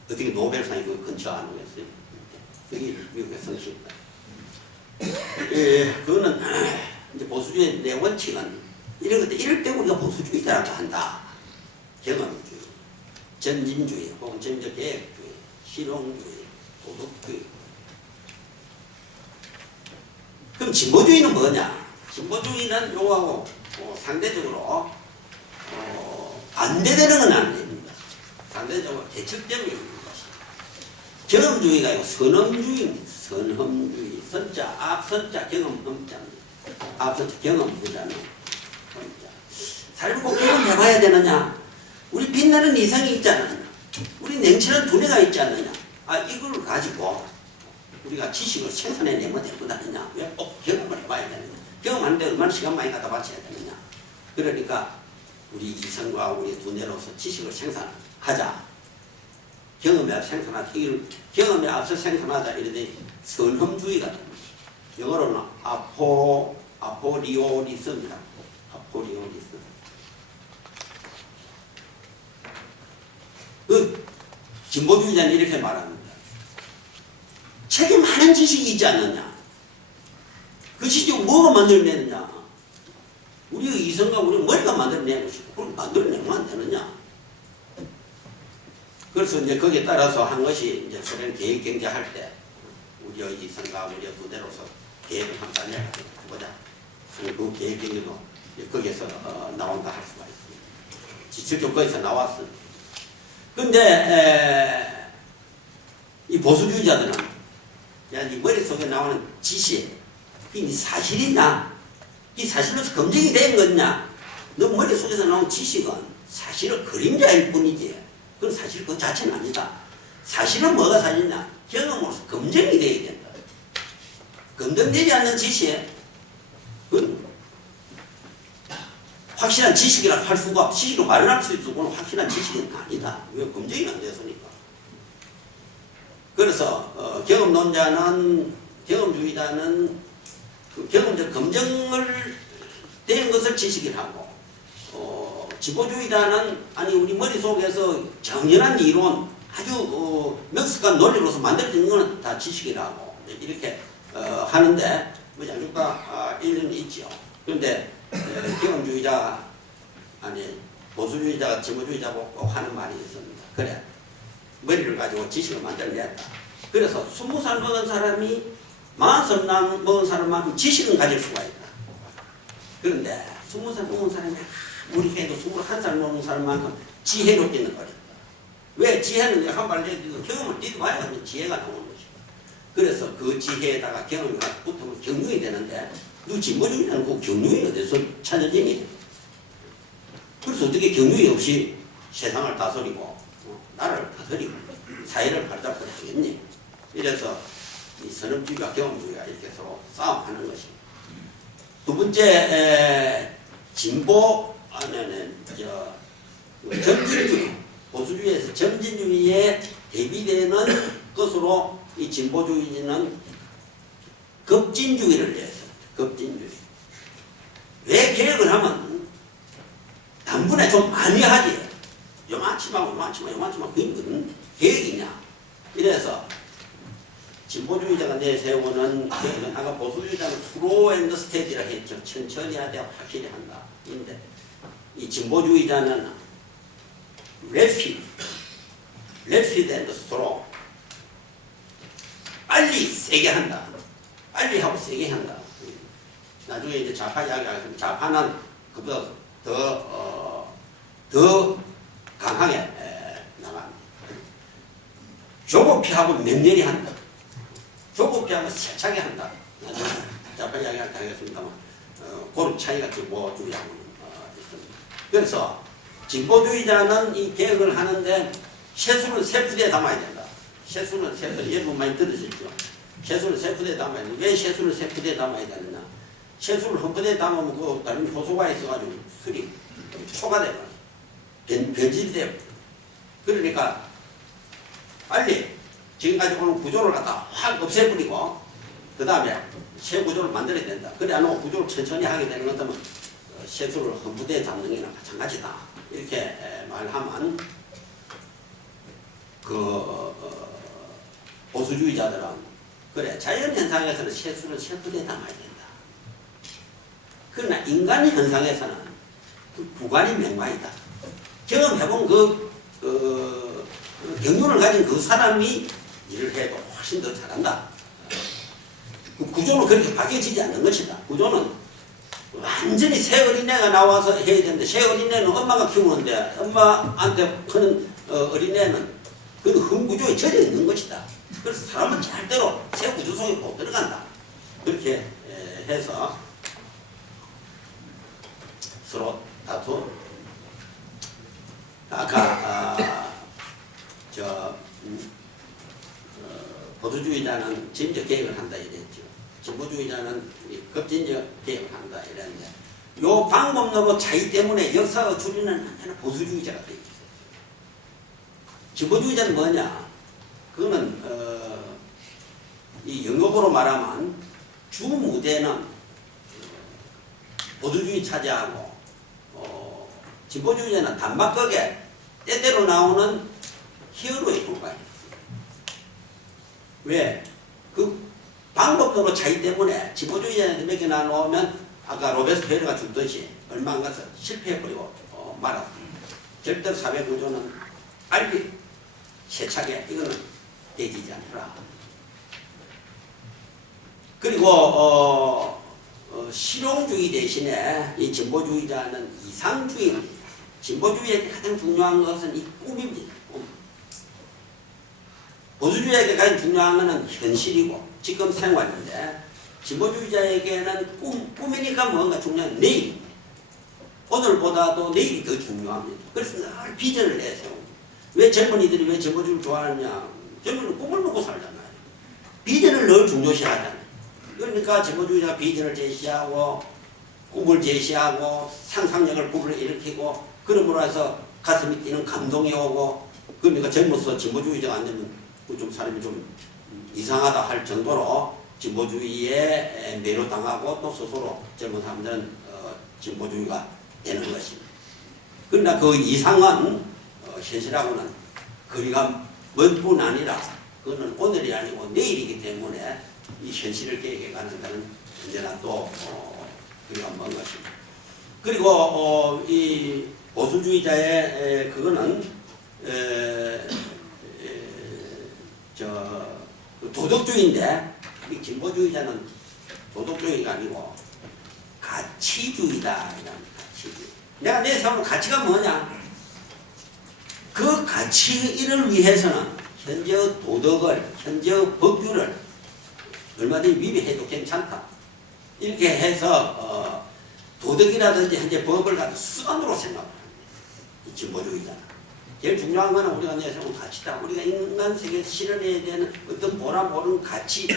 어떻게 노벨상이 그 근처 안 오겠어요? 여기 미국의 성실이다. 그거는 이제 보수주의 내 원칙은 이런 것들 이럴 때 우리가 보수주의자라고 한다. 경험주의, 전진주의, 혹은 전적 계획주의, 실용주의, 도덕주의. 그럼 진보주의는 뭐냐? 진보주의는 요거하고 상대적으로 반대되는 건 아닙니다. 상대적으로 대척점이 있는 것이. 경험주의가 아니고 선험주의입니다. 선험주의. 선자, 앞선자, 경험, 험자입니다. 앞선자, 경험, 후자는 험자. 삶을 꼭 경험해봐야 되느냐? 우리 빛나는 이성이 있지 않느냐? 우리 냉철한 두뇌가 있지 않느냐? 이걸 가지고 우리가 지식을 생산해내면 될 것 아니냐? 왜 꼭 경험을 해봐야 되느냐? 경험하는데 얼마나 시간 많이 갖다 바쳐야 되느냐? 그러니까 우리 이성과 우리 두뇌로서 지식을 생산하자. 경험에 앞서 생산하자. 경험에 앞서 생산하자. 이러더니 선험주의가 됩니다. 영어로는 아포리오리즘이라고. 아포리오리즘. 그 진보주의자는 이렇게 말합니다. 책에 많은 지식이 있지 않느냐? 그 지식을 뭐가 만들어내느냐? 우리의 이성과 우리 머리가 만들어내는 것이고, 그걸 만들어내면 안 되느냐? 그래서 이제 거기에 따라서 한 것이 이제 소련 계획경제 할 때, 우리의 이성과 우리의 부대로서 계획을 한번 해보자. 그 계획경제도 거기에서 나온다 할 수가 있습니다. 지출도 거기서 나왔습니다. 근데, 이 보수주의자들은, 야, 네 머릿속에 나오는 지식, 이 사실이냐? 이 사실로서 검증이 된 거냐? 너 머릿속에서 나온 지식은 사실은 그림자일 뿐이지. 그건 사실 그 자체는 아니다. 사실은 뭐가 사실이냐? 경험으로서 검증이 되어야 된다. 검증되지 않는 지식, 그건 확실한 지식이라 할 수가, 지식으로 말을 할 수 있어. 그건 확실한 지식은 아니다. 왜 검증이 안 됐으니까. 그래서 경험론자는, 경험주의자는 그 경험적 검증을 된 것을 지식이라고, 진보주의자는 아니 우리 머릿속에서 정연한 이론, 아주 명석한 논리로서 만들어진 것은 다 지식이라고 이렇게 하는데 뭐 양쪽과 일리는 있죠. 그런데 경험주의자 아니 보수주의자가 진보주의자고 꼭 하는 말이 있습니다. 그래, 머리를 가지고 지식을 만들어냈다. 그래서 20살 먹은 사람이 40살 먹은 사람만큼 지식은 가질 수가 있다. 그런데 20살 먹은 사람이 우리 해도 21살 먹은 사람만큼 지혜로 뛰는 거였다. 왜 지혜는 한 발 내도 경험을 뛰어봐야 하면 지혜가 나오는 것이다. 그래서 그 지혜에다가 경험이 붙으면 경륜이 되는데 누 진보주의자는 그 경륜이 어디서 찾아지니? 그래서 어떻게 경륜이 없이 세상을 다스리고 나라를 다스리고 사회를 발달하게 하겠니? 이래서 이 선험주의와 경험주의가 이렇게 서로 싸움하는 것입니다. 두 번째 진보 안에는 점진주의, 보수주의에서 점진주의에 대비되는 것으로 이 진보주의는 급진주의를 내세웁니다. 급진주의. 왜 계획을 하면 단분에 좀 많이 하지? 요만치만 그건 계획이냐? 이래서 진보주의자가 내세우는 계획은 아까 보수주의자는 슬로우 앤드 스테디라 했죠. 천천히 하되 확실히 한다. 근데 이 진보주의자는 래피드 앤드 스트롱, 빨리 세게 한다. 빨리 하고 세게 한다. 나중에 이제 좌파 이야기하겠습니다. 좌파는 그보다 더 강하게 나갑니다. 조급히하고 맹렬히 한다. 조급히하고 세차게 한다. 나중에 좌파 이야기할 때 하겠습니다만 그런 차이가 진보주의하고는 있습니다. 그래서 진보주의자는 이 계획을 하는데 세수는 세푸대에 담아야 된다. 세수는 세푸대, 여러분 많이 들으셨죠? 세수는 세푸대에 담아야 된다. 왜 세수는 세푸대에 담아야 되느냐? 세수를 한 푸대에 담으면 그 다른 효소가 있어가지고 술이 초과되고 변질이 돼요. 그러니까 빨리 지금까지 오는 구조를 갖다 확 없애버리고 그 다음에 새 구조를 만들어야 된다. 그래 안 하고 구조를 천천히 하게 되는 것들은 세수를 한 푸대에 담는 게나 마찬가지다. 이렇게 말하면 그 보수주의자들은 그래, 자연현상에서는 실수를 실수되다 말야 된다. 그러나 인간 현상에서는 그 구간이 맹망이다. 경험해본 경륜을 가진 그 사람이 일을 해도 훨씬 더 잘한다. 그 구조는 그렇게 바뀌어지지 않는 것이다. 구조는 완전히 새 어린애가 나와서 해야 되는데, 새 어린애는 엄마가 키우는데 엄마한테 크는 어린애는 그 흥구조에 젖어 있는 것이다. 그래서 사람은 절대로 새 구조 속에 못 들어간다. 그렇게 해서 서로 다투. 아까 보수주의자는 진적 개혁을 한다 이랬죠. 진보주의자는 급진적 개혁을 한다 이랬는데, 요 방법론으로 차이 때문에 역사가 줄이는 하나는 보수주의자가 되어 있어요. 진보주의자는 뭐냐? 그거는 이 영어로 말하면 주 무대는 보수주의 차지하고, 진보주의자는 단막극에 때때로 나오는 히어로에 불과해요. 왜? 그 방법론으로 차이 때문에 진보주의자한테 몇 개 나누면 아까 로베스피에르가 주듯이 얼마 안 가서 실패해버리고 말았습니다. 절대로 사회 구조는 빨리 세차게 이거는 되지 않더라. 그리고 실용주의 대신에 이 진보주의자는 이상주의입니다. 진보주의에게 가장 중요한 것은 이 꿈입니다. 꿈. 보수주의에게 가장 중요한 것은 현실이고 지금 생활인데, 진보주의자에게는 꿈이니까 뭔가 중요한 내일입니다. 오늘보다도 내일이 더 중요합니다. 그래서 늘 비전을 내세웁니다. 왜 젊은이들이 왜 진보주의를 좋아하느냐? 젊은이는 꿈을 먹고 살잖아요. 비전을 늘 중요시하잖아요. 그러니까 진보주의자가 비전을 제시하고 꿈을 제시하고 상상력을 불러일으키고, 그러므로 해서 가슴이 뛰는 감동이 오고, 그러니까 젊어서 진보주의자가 안 되면 좀 사람이 좀 이상하다 할 정도로 진보주의에 매료당하고, 또 스스로 젊은 사람들은 진보주의가 되는 것입니다. 그러나 그 이상은 현실하고는 거리가 먼 뿐 아니라 그거는 오늘이 아니고 내일이기 때문에 이 현실을 계획해가는 데는 언제나 또 거리가 먼 것입니다. 그리고 이 보수주의자의 그거는 도덕주의인데, 이 진보주의자는 도덕주의가 아니고 가치주의다. 이런 가치주의. 내가 내 삶의 가치가 뭐냐? 그 가치를 위해서는 현재 도덕을, 현재 법규를 얼마든지 위배해도 괜찮다. 이렇게 해서 도덕이라든지 현재 법을 가지고 수단으로 생각합니다. 이 진보주의자는. 제일 중요한 거는 우리가 내세운 가치다. 우리가 인간 세계에서 실현해야 되는 어떤 보라 모르는 가치,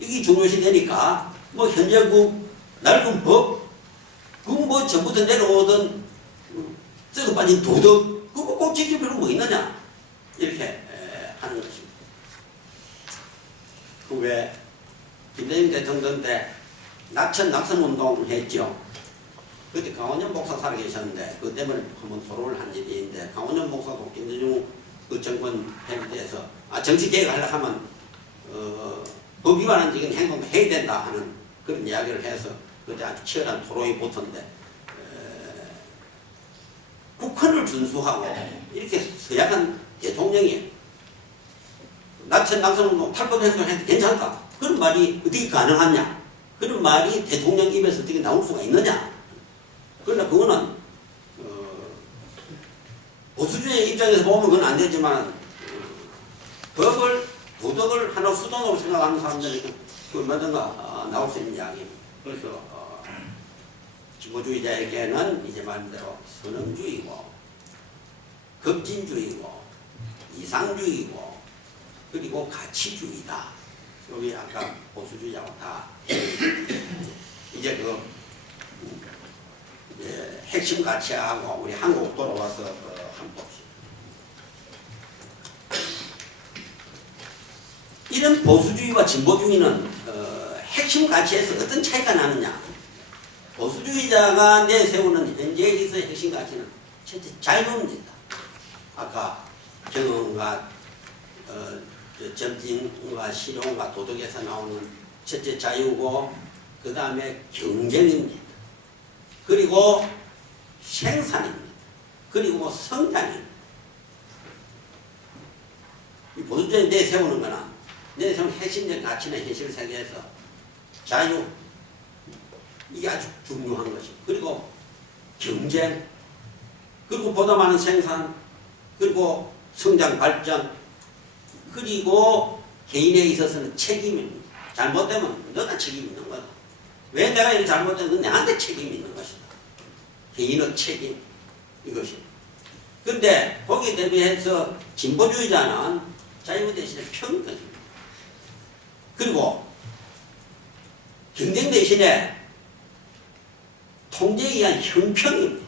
이게 중요시 되니까 뭐 현재 그 낡은 법, 그 뭐 전부터 내려오던 썩어 빠진 도덕, 그거 꼭 지킬 필요는 뭐 있느냐? 이렇게 하는 것입니다. 그 외에 김대중 대통령 때 낙천운동 했죠. 그때 강원영 목사 살아계셨는데, 그 때문에 한번 토론을 한 일이 있는데, 강원영 목사도 김대중 그 정권 행태에서 정치 개혁을 하려고 하면 법 위반적인 행동을 해야 된다 하는 그런 이야기를 해서 그때 아주 치열한 토론이 붙었는데, 국헌을 준수하고 이렇게 서약한 대통령이 낙천운동 탈법 행동해도 괜찮다, 그런 말이 어떻게 가능하냐? 그런 말이 대통령 입에서 어떻게 나올 수가 있느냐? 그러나 그거는 보수주의 입장에서 보면 그건 안 되지만, 법을, 도덕을 하나 수단으로 생각하는 사람들이 그 얼마든가 나올 수 있는 이야기입니다. 그래서 진보주의자에게는 이제 말대로 선언주의고, 급진주의고, 이상주의고, 그리고 가치주의다. 여기 아까 보수주의자하고 다 이제 핵심 가치하고 우리 한국 돌아와서 한번 봅시다. 이런 보수주의와 진보주의는 핵심 가치에서 어떤 차이가 나느냐? 보수주의자가 내세우는 현재에 있어의 핵심 가치는 첫째 자유입니다. 아까 경험과 정신과 실용과 도덕에서 나오는 첫째 자유고 그 다음에 경쟁입니다. 그리고 생산입니다. 그리고 성장입니다. 이 보수주의 내세우는 거는 내세우는 핵심적 가치나 현실 세계에서 자유 이게 아주 중요한 것이고 그리고 경쟁 그리고 보다 많은 생산 그리고 성장 발전 그리고 개인에 있어서는 책임입니다. 잘못되면 너가 책임 있는 거다. 왜 내가 이렇게 잘못되면 내한테 책임이 있는 것이다. 개인의 책임 이것입니다. 근데 거기에 대비해서 진보주의자는 자유 대신에 평등입니다. 그리고 경쟁 대신에 통제에 의한 형평입니다.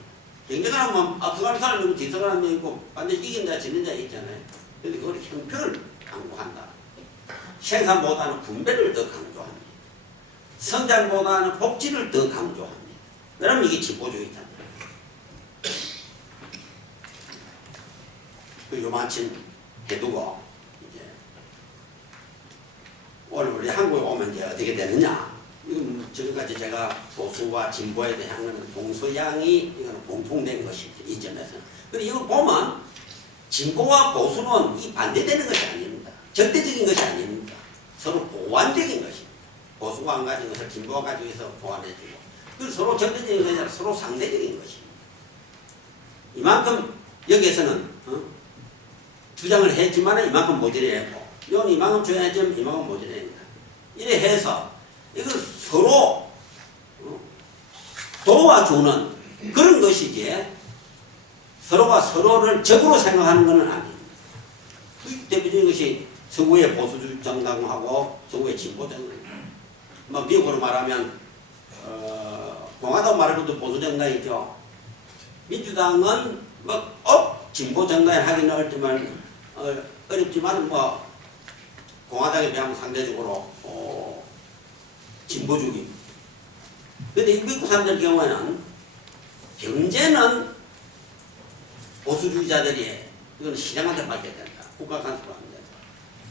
경쟁하면 앞서가는 사람이 있고 뒤서가는 사람이 있고 반드시 이긴다 지는 자 있잖아요. 그런데 그걸 형평을 강구한다. 생산보다는 분배를 더 강조합니다. 성장보다는 복지를 더 강조합니다. 그러면 이게 진보주의잖아요. 그 요만큼 해두고 이제 오늘 우리 한국에 오면 이제 어떻게 되느냐? 이건 지금까지 제가 보수와 진보에 대한 거는 동서양이 이거는 공통된 것이죠. 이 점에서. 그리고 이걸 보면 진보와 보수는 이 반대되는 것이 아닙니다. 절대적인 것이 아닙니다. 서로 보완적인 것입니다. 보수가 안 가진 것을 진보가 가지고 있어 보완해주고 그리고 서로 절대적인 것이 아니라 서로 상대적인 것입니다. 이만큼 여기에서는 주장을 했지만 이만큼 모자라야 하고 이건 이만큼 줘야지 이만큼 모자라야 합니다. 이래 해서 이걸 서로 도와주는 그런 것이지 서로가 서로를 적으로 생각하는 것은 아닙니다. 그 대표적인 것이 서구의 보수 정당하고 서구의 진보 정당. 뭐 미국으로 말하면 공화당 말해도 보수 정당이죠. 민주당은 뭐 진보 정당에 하기는 어렵지만 뭐 공화당에 비하면 상대적으로 진보주의. 그런데 미국 사람들 경우에는 경제는 보수주의자들이 이건 시장한테 맡겨야 된다. 국가 간섭을 안 된다.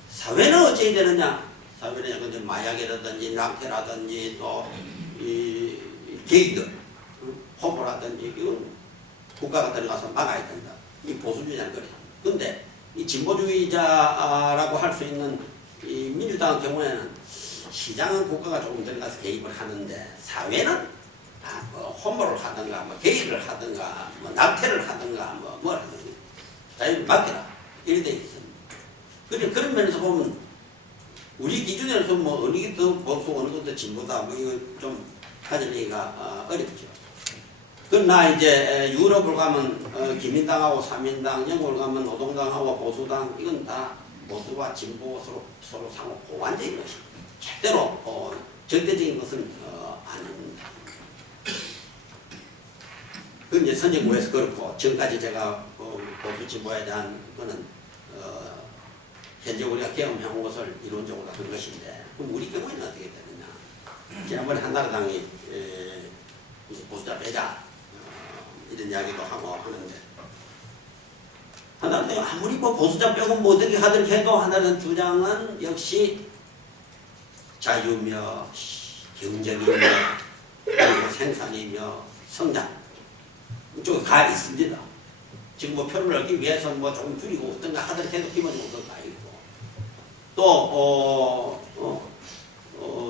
사회는 어찌해야 되느냐? 사회는 근데 마약이라든지 낙태라든지 또 이 계기들, 호보라든지 이건 국가가 들어가서 막아야 된다. 이 보수주의자는 그래요. 근데 이 진보주의자라고 할 수 있는 이 민주당 경우에는 시장은 국가가 조금 들어가서 개입을 하는데 사회는 뭐 혼모를 하든가 뭐 개입을 하든가 뭐 낙태를 하든가 뭘 하든가 자유를 맡겨라 이렇게 되어 있습니다. 그런 면에서 보면 우리 기준에서 뭐 어느 게 더 보수 어느 게 더 진보다 뭐 이거 좀 가지기가 어렵죠. 그러나 이제 유럽을 가면 기민당하고 사민당, 영국을 가면 노동당하고 보수당 이건 다 보수와 진보 서로 상호 보완적인 것입니다. 절대로 절대적인 것은 아닙니다. 그 이제 선진국에서 그렇고 지금까지 제가 보수 진보에 대한 거는 현재 우리가 경험해온 것을 이론적으로 한 것인데 그럼 우리 경우에는 어떻게 되느냐? 지난번에 한나라당이 보수자 빼자 이런 이야기도 하고 하는데 한나라당이 아무리 뭐 보수자 빼고 뭐 어떻게 하든 해도 한나라당 주장은 역시 자유며 경쟁이며 그리고 생산이며 성장 이쪽에 가 있습니다. 지금 뭐 표를 얻기 위해서 뭐 조금 줄이고 어떤가 하든 해도 기본적으로 가 있고 또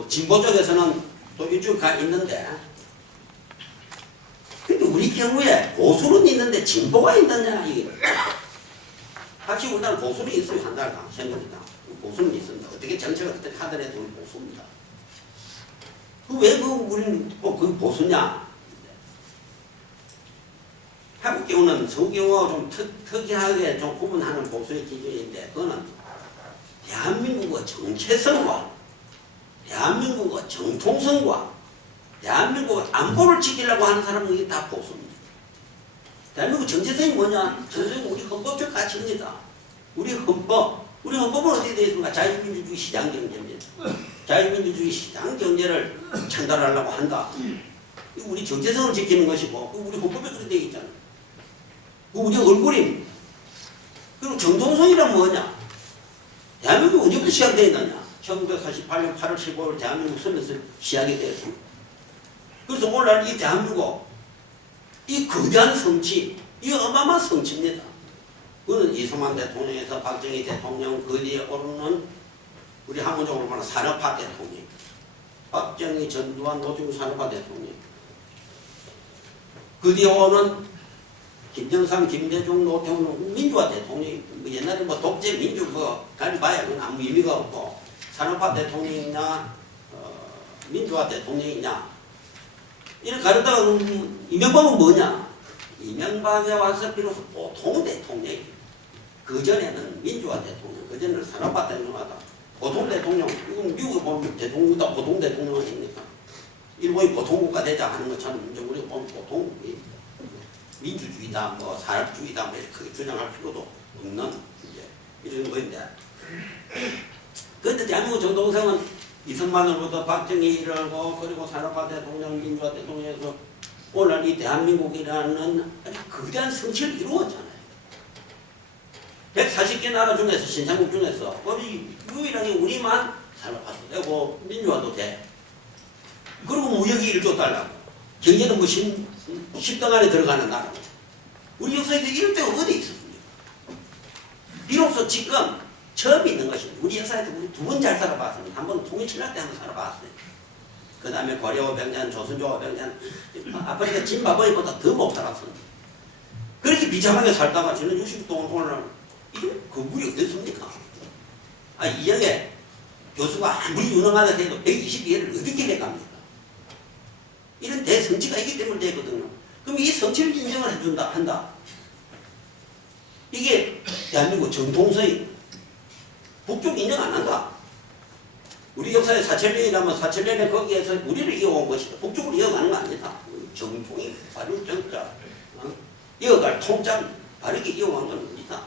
진보 쪽에서는 또 이쪽 가 있는데 근데 우리 경우에 보수는 있는데 진보가 있느냐 이게 확실히 우리나라 보수는 있어요. 한나라당, 새누리당 보수는 있습니다. 어떻게 정책을 어떻게 하더라도 우리 보수입니다. 왜 우리는 그 보수냐? 한국 경우는 서구 경우가 좀 특이하게 좀 구분하는 보수의 기준인데 그거는 대한민국의 정체성과 대한민국의 정통성과 대한민국의 안보를 지키려고 하는 사람은 이게 다 보수입니다. 대한민국 정체성이 뭐냐? 정체성이 우리 헌법적 가치입니다. 우리 헌법은 어떻게 되어 있습니까? 자유민주주의 시장경제입니다. 자유민주주의 시장경제를 창달하려고 한다. 우리 정체성을 지키는 것이고 우리 헌법에 그렇게 되어 있잖아요. 우리 얼굴입니다. 그리고 정통성이란 뭐냐? 대한민국 언제부터 시작되어 있느냐? 1948년 8월 15일 대한민국 선에서 시작이 되었습니다. 그래서 오늘날 이 대한민국, 이 거대한 성취, 이 어마어마한 성취입니다. 그는 이승만 대통령에서 박정희 대통령, 그 뒤에 오르는 우리 한문적으로 보면 산업화 대통령, 박정희, 전두환, 노중훈 산업화 대통령, 그 뒤에 오는 김정삼, 김대중, 노태우는 민주화 대통령이 옛날에 뭐 독재 민주 그거 가려봐야 그건 아무 의미가 없고 산업화 대통령이냐 민주화 대통령이냐 이렇게 가르다가 이명박은 뭐냐? 이명박에 와서 비로소 보통 대통령이 그전에는 민주화 대통령, 그전에는 산업화 대통령하다. 보통 대통령, 이건 미국에 보면 대통령보다 보통 대통령 아닙니까? 일본이 보통국가 되자 하는 것처럼 이제 우리가 보면 보통 민주주의다, 뭐 산업주의다, 뭐 이렇게 주장할 필요도 없는 이제 이런 거인데. 그런데 대한민국 정동성은 이승만으로부터 박정희를 하고 그리고 산업화 대통령, 민주화 대통령에서 오늘 이 대한민국이라는 아주 거대한 성취를 이루었잖아요. 140개 나라 중에서 신상국 중에서 우리 유일하게 우리만 산업화도 되고 민주화도 돼. 그리고 무역이 1조 달러고 경제는 뭐 10등 안에 들어가는 나라고. 우리 역사에서 이럴 때가 어디 있었습니까? 비로소 지금 처음 있는 것이 우리 역사에서 우리 두 번 잘 살아봤습니다. 한 번은 통일신라 때 한번 살아봤어요. 그 다음에 고려 병전, 조선조 병전, 아프리카 짐바브웨보다 더 못 살았습니다. 그렇게 비참하게 살다가 지난 60년 동안 오늘 이런 건물이 어딨습니까? 이전에 교수가 아무리 유능하다 해도 122회를 어떻게 해갑니까? 이런 대성취가 있기 때문에 되거든요. 그럼 이 성취를 인정을 해준다, 한다. 이게 대한민국 정통성이 북쪽 인정 안 한다. 우리 역사에 사천년이라면 사천년에 거기에서 우리를 이어온 것이다. 북쪽으로 이어가는 거 아니다. 정통이 바로 정자, 이어갈 통장 바르게 이어간 건 아니다.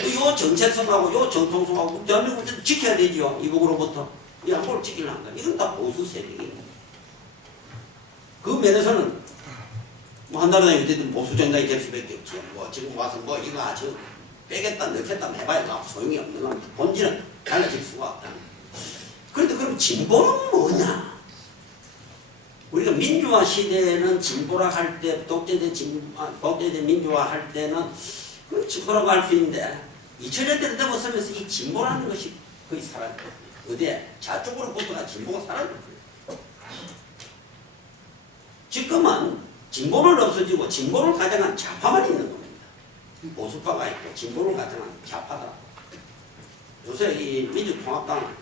요 정체성하고 요 정통성하고 대한민국을 지켜야 되지요. 이북으로부터 이 한국을 지키려는 거. 이건 다 보수 세력이에요. 그 면에서는 뭐 한나라당이 어쨌든 보수 정당이 될 수밖에 없지. 뭐 지금 와서 뭐 이거 아주 빼겠다 넣겠다 해봐야 소용이 없는 겁니다. 본질은 달라질 수가 없다. 그런데 그럼 진보는 뭐냐? 우리가 민주화 시대에는 진보라 할 때, 독재된 민주화 할 때는 그 진보라고 할 수 있는데 2000년대를 넘어서면서 이 진보라는 것이 거의 사라졌어요. 어디에? 좌쪽으로부터가 진보가 사라졌어요. 지금은 진보는 없어지고 진보를 가장한 좌파만 있는 겁니다. 보수파가 있고 진보를 가장한 좌파다. 요새 이 민주통합당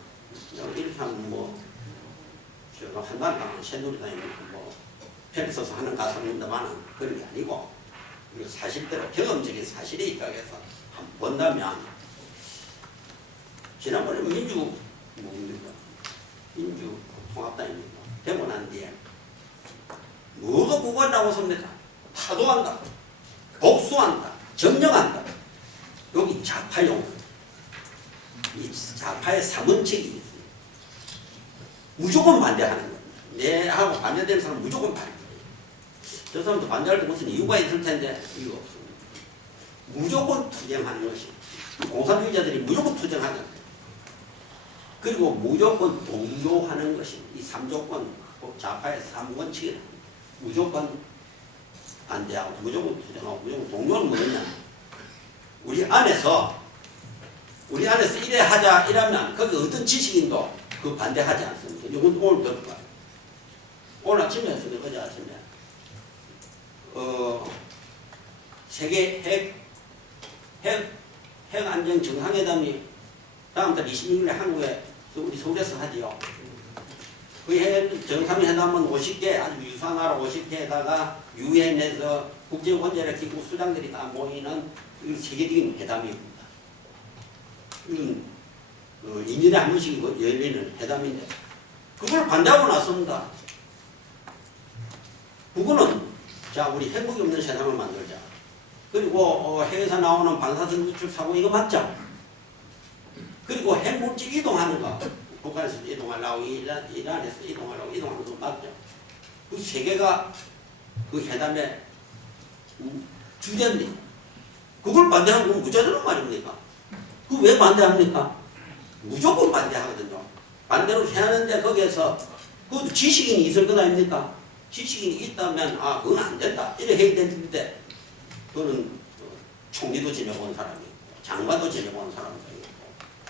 이렇게 하면 뭐 한나라당, 새누리당이 뭐 편에 서서 하는 가설입니다만은 그런 게 아니고 사실대로 경험적인 사실에 입각해서 한번 본다면 지난번에 민주통합당입니다. 되고 난 뒤에 뭐가 구가 나왔습니까? 파도한다, 복수한다, 점령한다. 여기 좌파용, 이 좌파의 삼원칙이 있어요. 무조건 반대하는 겁니다. 내하고 반대되는 사람은 무조건 반대해요. 저 사람도 반대할 때 무슨 이유가 있을 텐데 이유가 없습니다. 무조건 투쟁하는 것이 공산주의자들이 무조건 투쟁하는 거예요. 그리고 무조건 동조하는 것이 이 3조건, 좌파의 3원칙이라는 무조건 반대하고 무조건 투쟁하고 무조건 동조는 뭐냐? 우리 안에서 이래 하자 이러면 거기 어떤 지식인도 그 반대하지 않습니다. 이건 오늘 들을 거예요. 오늘 아침에 했어요. 어제 아침에 세계 핵 안전 정상회담이 다음 달 26일에 한국에 우리 서울에서 하지요. 그 핵 정상회담은 50개 아주 유사한 나라 50개에다가 유엔에서 국제원자력 기구 수장들이 다 모이는 세계적인 회담입니다. 2년에 한 번씩 열리는 회담인데 그걸 반대하고 나섭니다. 그거는 자 우리 핵무기 없는 세상을 만들자. 그리고 해외에서 나오는 방사선 누출 사고 이거 맞자. 그리고 핵물질 이동하는 거 북한에서 이동하려고 이란에서 이동하는 거 맞죠. 그 세 개가 그 회담의 주제입니다. 그걸 반대하는 건 무자들은 말입니까? 그 왜 반대합니까? 무조건 반대하거든요. 반대로 해야하는데 거기에서 그 지식인이 있을 것 아닙니까? 지식인이 있다면 아 그건 안 된다 이렇게 해야 되는데 그거는 총리도 지내본 사람이고 장관도 지내본 사람도 있고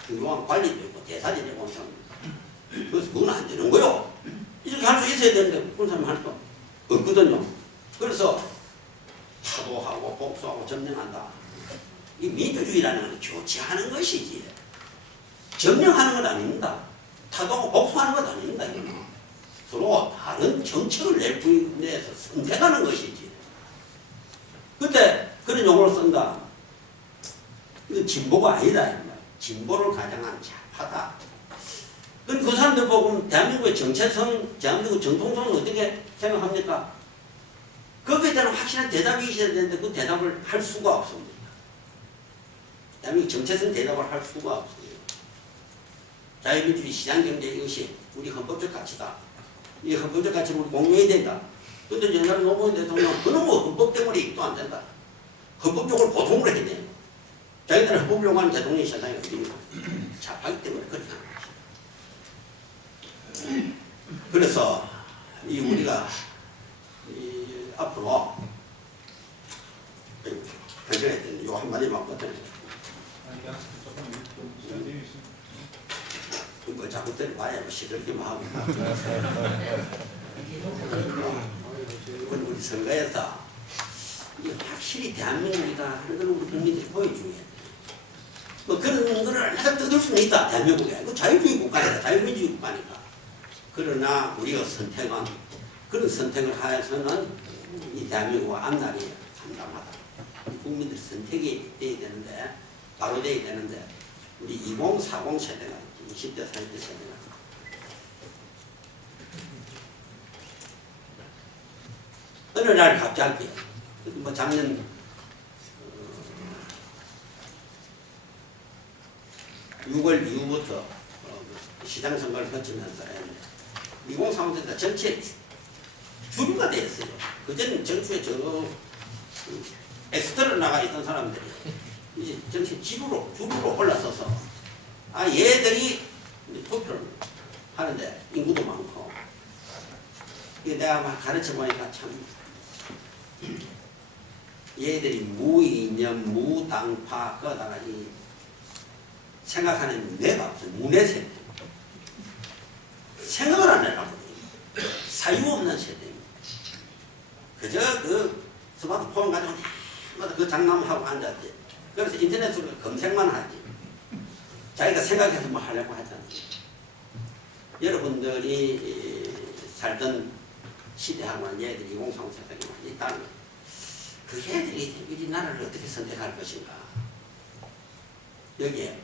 중요한 관리도 있고 대사 지내본 사람도 있고 그래서 그건 안 되는 거요. 이렇게 할 수 있어야 되는데 그런 사람 할 거 없거든요. 그래서 타도하고 복수하고 점령한다. 이 민주주의라는 건 교체하는 것이지 점령하는 건 아닙니다. 타도하고 복수하는 건 아닙니다. 이거는. 서로 다른 정책을 내서 선택하는 것이지. 근데 그런 용어를 쓴다. 이건 진보가 아니다. 진보를 가장한 좌파다. 그럼 그 사람들 보고 대한민국의 정체성, 대한민국 정통성은 어떻게 생각합니까? 거기에 대한 확실한 대답이 있어야 되는데 그 대답을 할 수가 없습니다. 대한민국 정체성 대답을 할 수가 없어요. 자유민주주의 시장경제 이것이 우리 헌법적 가치다. 이 헌법적 가치를 우리 공유해야 된다. 근데 옛날에 노무현 대통령 그런 거 헌법 때문에 입도 안 된다. 헌법적으로 보통을 해야 돼요. 자기들은 헌법 요구하는 대통령이 세상에 어디입니까? 좌파기 때문에 그렇게 하는 것이죠. 그래서 이 우리가 이 앞으로 결정해야 되는 요 한마디만 거든요. 뭐 자꾸 때려봐야 뭐 시들기만 하고. 우리 선거에서 확실히 대한민국이다 하는 걸 우리 국민들이 보여줘야 돼. 뭐 그런 거를 하나 뜯을 수는 있다. 대한민국에. 그 자유주의 국가니까 자유민주주의 국가니까. 그러나 우리가 선택은 그런 선택을 하여서는 이 대한민국과 앞날이 참담하다. 국민들 선택이 돼야 되는데 바로 돼야 되는데 우리 2040 세대가 20대 30대 세대가 어느 날 갑자기 뭐 작년 6월 이후부터 시장 선거를 거치면서 2030 세대 전체 주류가 되었어요. 그전엔 정치에 엑스트라 나가 있던 사람들이 이제 정치 주류로 올라서서 아 얘들이 투표를 하는데 인구도 많고 이게 내가 막 가르쳐 보니까 참 얘들이 무이념 무당파 거다가 이 생각하는 뇌가 없어. 무뇌세대 생각을 안 해라고 사유 없는 세대입니다. 그저 그 스마트폰 가지고 마다 그 장난하고 앉았지. 그래서 인터넷으로 검색만 하지. 자기가 생각해서 뭐 하려고 하지 않지. 여러분들이 살던 시대하고는 얘들이 2030 세대가 있다는 거예요. 그 애들이 이 나라를 어떻게 선택할 것인가. 여기에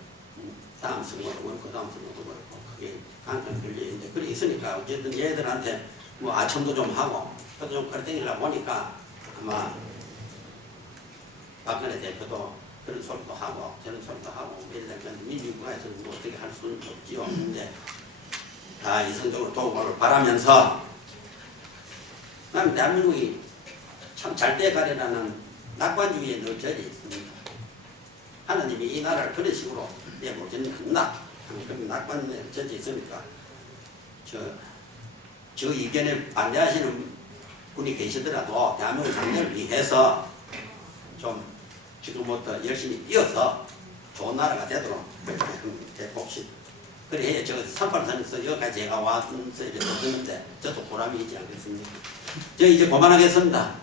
다음 선거도 그렇고 다음 선거도 그렇고 그게 관점이 걸려있는데 그래 있으니까 어쨌든 얘들한테 뭐 아첨도 좀 하고 저도 좀 끌어당기려고 보니까 아마 박근혜 대표도 그런 소리도 하고 저런 소리도 하고 예를 들면 민주국가에서 뭐 어떻게 할 수는 없지요. 근데 다 이성적으로 도움을 바라면서 나는 대한민국이 참 잘 돼가려는 낙관주의에 늘 젖어 있습니다. 하나님이 이 나라를 그런 식으로 내보지는 않나 그런 낙관에 젖어 있으니까 저 의견에 반대하시는 분이 계시더라도 대한민국 장래를 위해서 좀 지금부터 열심히 뛰어서 좋은 나라가 되도록 대복시 그래 저 38선에서 여기까지 제가 와서 이제 듣는데 저도 보람이 있지 않겠습니까? 저 이제 그만하겠습니다.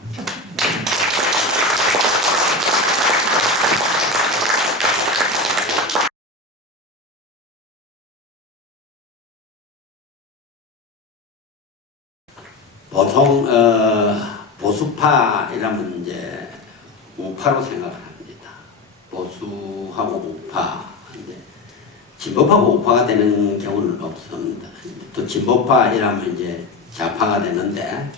보통 보수파이라면 이제 우파로 생각을 합니다. 보수하고 우파. 진보파고 우파가 되는 경우는 없습니다. 또 진보파이라면 이제 좌파가 되는데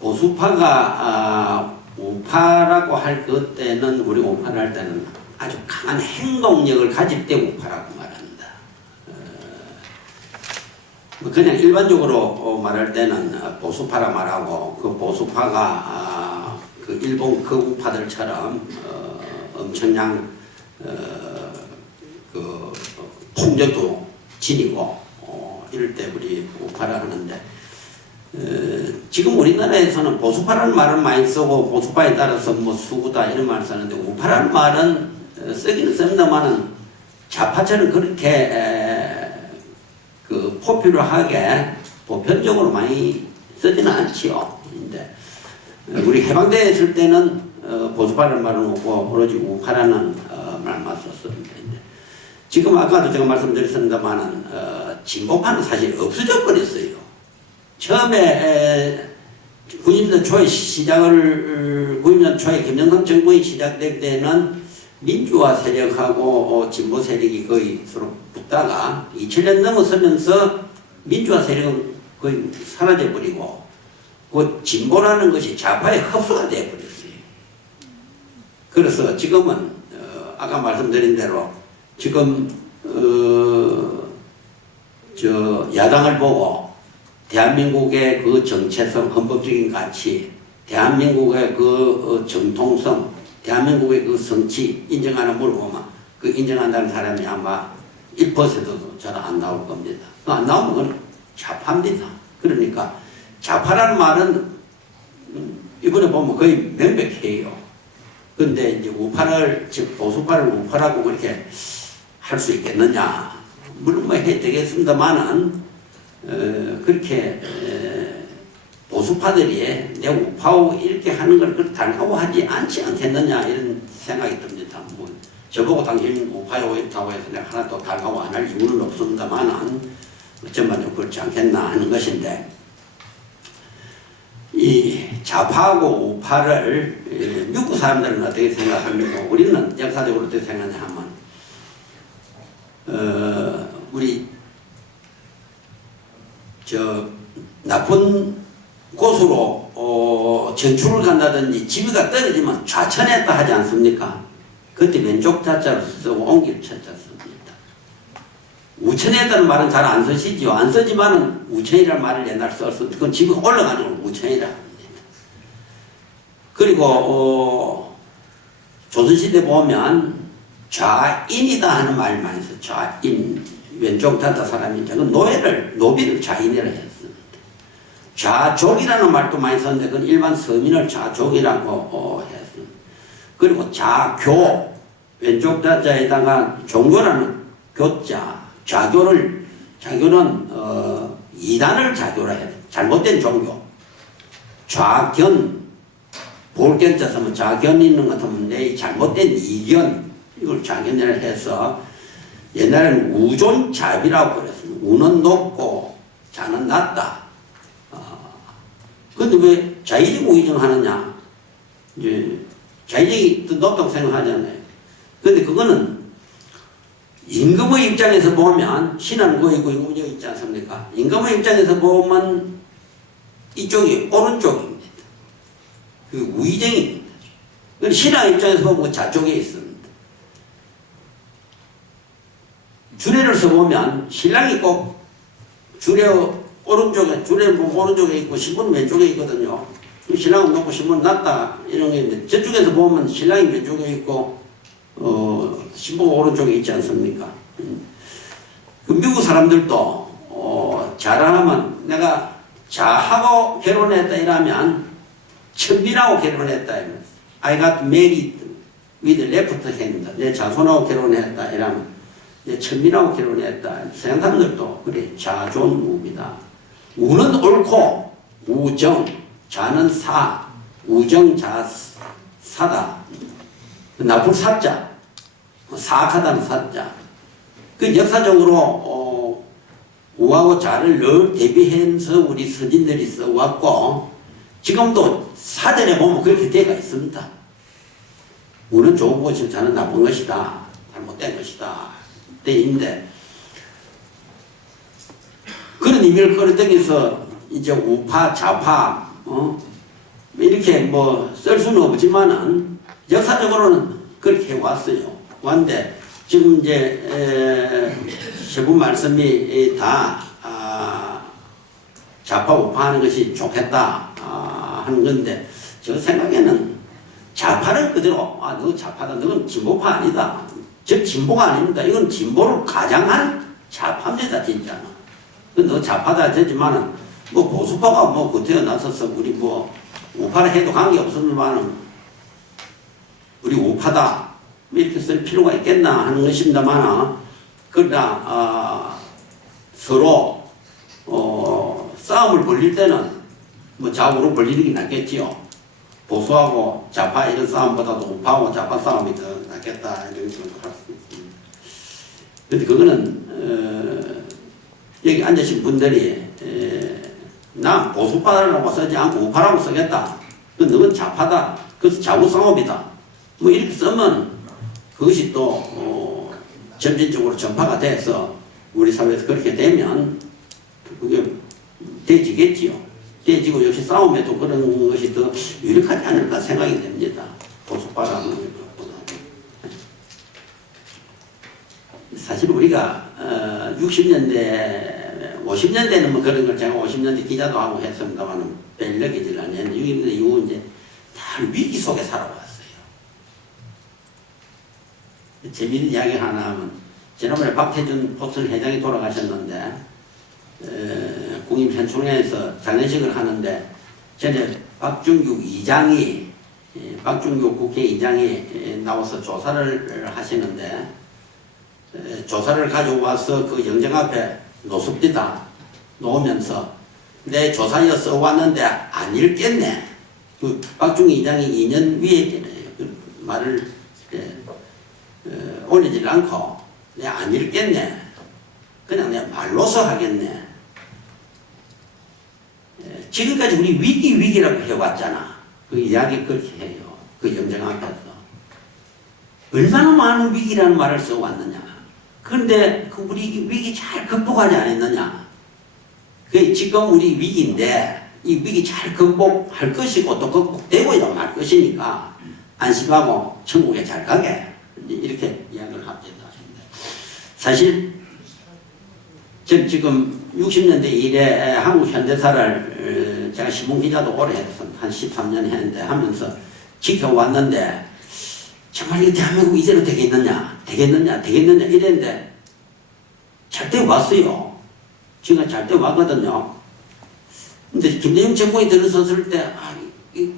보수파가 우파라고 할 그때는 우리 우파를 할 때는 아주 강한 행동력을 가질 때 우파라고 말합니다. 그냥 일반적으로 말할 때는 보수파라 말하고 그 보수파가 그 일본 그 우파들처럼 엄청난 폭력도 지니고 이럴 때 우리 우파라 하는데 지금 우리나라에서는 보수파라는 말을 많이 쓰고 보수파에 따라서 뭐 수구다 이런 말을 쓰는데 우파라는 말은 쓰기는 씁니다만은 좌파처럼 그렇게 포퓰러하게 보편적으로 많이 쓰지는 않지요. 근데 우리 해방대에 있을 때는 보수파라는 말은 없고 오로지 우파라는 말만 썼습니다. 지금 아까도 제가 말씀드렸습니다만은 진보파는 사실 없어져 버렸어요. 처음에 90년 초에 90년 초에 김영삼 정부가 시작될 때는 민주화 세력하고 진보 세력이 거의 서로 붙다가 2000년 넘어서면서 민주화 세력은 거의 사라져버리고 그 진보라는 것이 좌파의 흡수가 되어버렸어요. 그래서 지금은 아까 말씀드린 대로 지금 야당을 보고 대한민국의 그 정체성, 헌법적인 가치, 대한민국의 그 정통성, 대한민국의 그 성취 인정하는 물어보면 그 인정한다는 사람이 아마 1%도 잘 안 나올 겁니다. 안 나오면 그건 좌파입니다. 그러니까 좌파라는 말은 이번에 보면 거의 명백해요. 근데 이제 우파를, 즉 보수파를 우파라고 그렇게 할 수 있겠느냐? 물론 뭐 해야 되겠습니다만은 그렇게 보수파들이 내 우파고 이렇게 하는 걸 그렇게 달가워하지 않지 않겠느냐 이런 생각이 듭니다. 뭐 저보고 당신 우파요 이렇다고 해서 내가 하나도 달가워 안 할 이유는 없습니다만은 어쩌면 그렇지 않겠나 하는 것인데 이 좌파하고 우파를 미국 사람들은 어떻게 생각합니까? 우리는 역사적으로 어떻게 생각하냐 하면 우리 나쁜 곳으로 전출을 간다든지 지위가 떨어지면 좌천했다 하지 않습니까? 그때 왼쪽 자자로 쓰고 옮길 천자 씁니다. 우천했다는 말은 잘 안 쓰시죠. 안 쓰지만은 우천이라는 말을 옛날 썼을 때 그건 지금 올라가는 걸 우천이라 합니다. 그리고 조선시대 보면 좌인이다 하는 말 많이 써요. 좌인. 왼쪽 자자 사람이죠. 노비를 좌인이라 했습니다. 좌족이라는 말도 많이 썼는데 그건 일반 서민을 좌족이라고 했습니다. 그리고 좌교, 왼쪽 자자에다가 종교라는 교자, 좌교는 이단을 좌교라 해요. 잘못된 종교. 좌견, 볼견자 쓰면 좌견 있는 것 같으면 내 잘못된 이견, 이걸 좌견이라 해서 옛날에는 우존잡이라고 그랬습니다. 우는 높고 자는 낮다. 근데 왜 자의적 우의정 하느냐? 이제 자의적이 더 높다고 생각하잖아요. 근데 그거는 임금의 입장에서 보면 신은 거 있고 임금이 있지 않습니까? 임금의 입장에서 보면 이쪽이 오른쪽입니다. 그 우의정입니다. 신의 입장에서 보면 좌쪽에 있습니다. 주례를 써보면 신랑이 꼭 주례 오른쪽에, 주례는 오른쪽에 있고 신부는 왼쪽에 있거든요. 신랑은 높고 신부는 낮다 이런 게 있는데 저쪽에서 보면 신랑이 왼쪽에 있고 신부가 오른쪽에 있지 않습니까? 그 미국 사람들도 자랑하면 내가 자하고 결혼했다 이러면 천빈하고 결혼했다 이러면 I got married with left hand입니다. 내 자손하고 결혼했다 이러면 내 천민하고 결혼했다. 서양 사람들도 그래 자존우입니다. 우는 옳고 우정, 자는 사, 우정 자사다. 나쁠 사자, 사악하다는 사자. 그 역사적으로 우하고 자를 늘 대비해서 우리 서진들이 써왔고 지금도 사전에 보면 그렇게 되어 있습니다. 우는 좋은 것이 자는 나쁜 것이다. 잘못된 것이다. 때인데 그런 의미를 끌어당겨서 이제 우파, 좌파 이렇게 뭐 쓸 수는 없지만은 역사적으로는 그렇게 왔어요. 왔는데 지금 이제 세분 말씀이 다 좌파 우파 하는 것이 좋겠다 하는 건데 저 생각에는 좌파를 그대로 너 좌파다 너는 진보파 아니다 즉 진보가 아닙니다. 이건 진보를 가장한 좌파입니다, 진짜는. 너 좌파다 되지만은 뭐 보수파가 뭐 그 태어나서서 우리 뭐 우파라 해도 관계 없었지만은 우리 우파다 이렇게 쓸 필요가 있겠나 하는 것입니다만, 그러나 서로 싸움을 벌릴 때는 뭐 좌우로 벌리는 게 낫겠지요. 보수하고 좌파 이런 싸움보다도 우파하고 좌파 싸움이 더 낫겠다 이런 생각을 할 수 있습니다. 그런데 그거는 여기 앉으신 분들이 나 보수파라고 쓰지 않고 우파라고 쓰겠다. 너는 좌파다. 그래서 좌우 싸움이다. 뭐 이렇게 쓰면 그것이 또 점진적으로 전파가 돼서 우리 사회에서 그렇게 되면 그게 돼지겠지요. 돼지고 역시 싸움에도 그런 것이 더 유력하지 않을까 생각이 됩니다. 보수파라는 것보다. 사실 우리가 60년대 50년대는 뭐 그런 걸 제가 50년대 기자도 하고 했습니다만 별로 기질 안 했는데 60년대 이후 이제 다 위기 속에 살아왔어요. 재미있는 이야기 하나 하면 지난번에 박태준 포스턴 회장이 돌아가셨는데 국립현충원에서 장례식을 하는데 전에 박중규 국회의장이 나와서 조사를 하시는데 조사를 가지고 와서 그 영정 앞에 놓습니다. 놓으면서 내 조사여 써왔는데 안 읽겠네. 그 박중규 의장이 2년 위에 그 말을 올리질 않고 내가 안 읽겠네. 그냥 내가 말로서 하겠네. 지금까지 우리 위기라고 해왔잖아. 그 이야기 그렇게 해요. 그 영정 앞에서. 얼마나 많은 위기라는 말을 써왔느냐. 그런데 그 우리 위기 잘 극복하지 않았느냐. 그 지금 우리 위기인데 이 위기 잘 극복할 것이고 또 극복되고야 말 것이니까 안심하고 천국에 잘 가게. 이렇게 이야기를 합니다. 사실 지금 60년대 이래 한국 현대사를 제가 신문기자도 오래 했어. 한 13년 했는데 하면서 지켜왔는데 정말 이 대한민국 이대로 되겠느냐 이랬는데 잘 때 왔어요. 지금 잘 때 왔거든요. 근데 김대중 정권이 들어섰을 때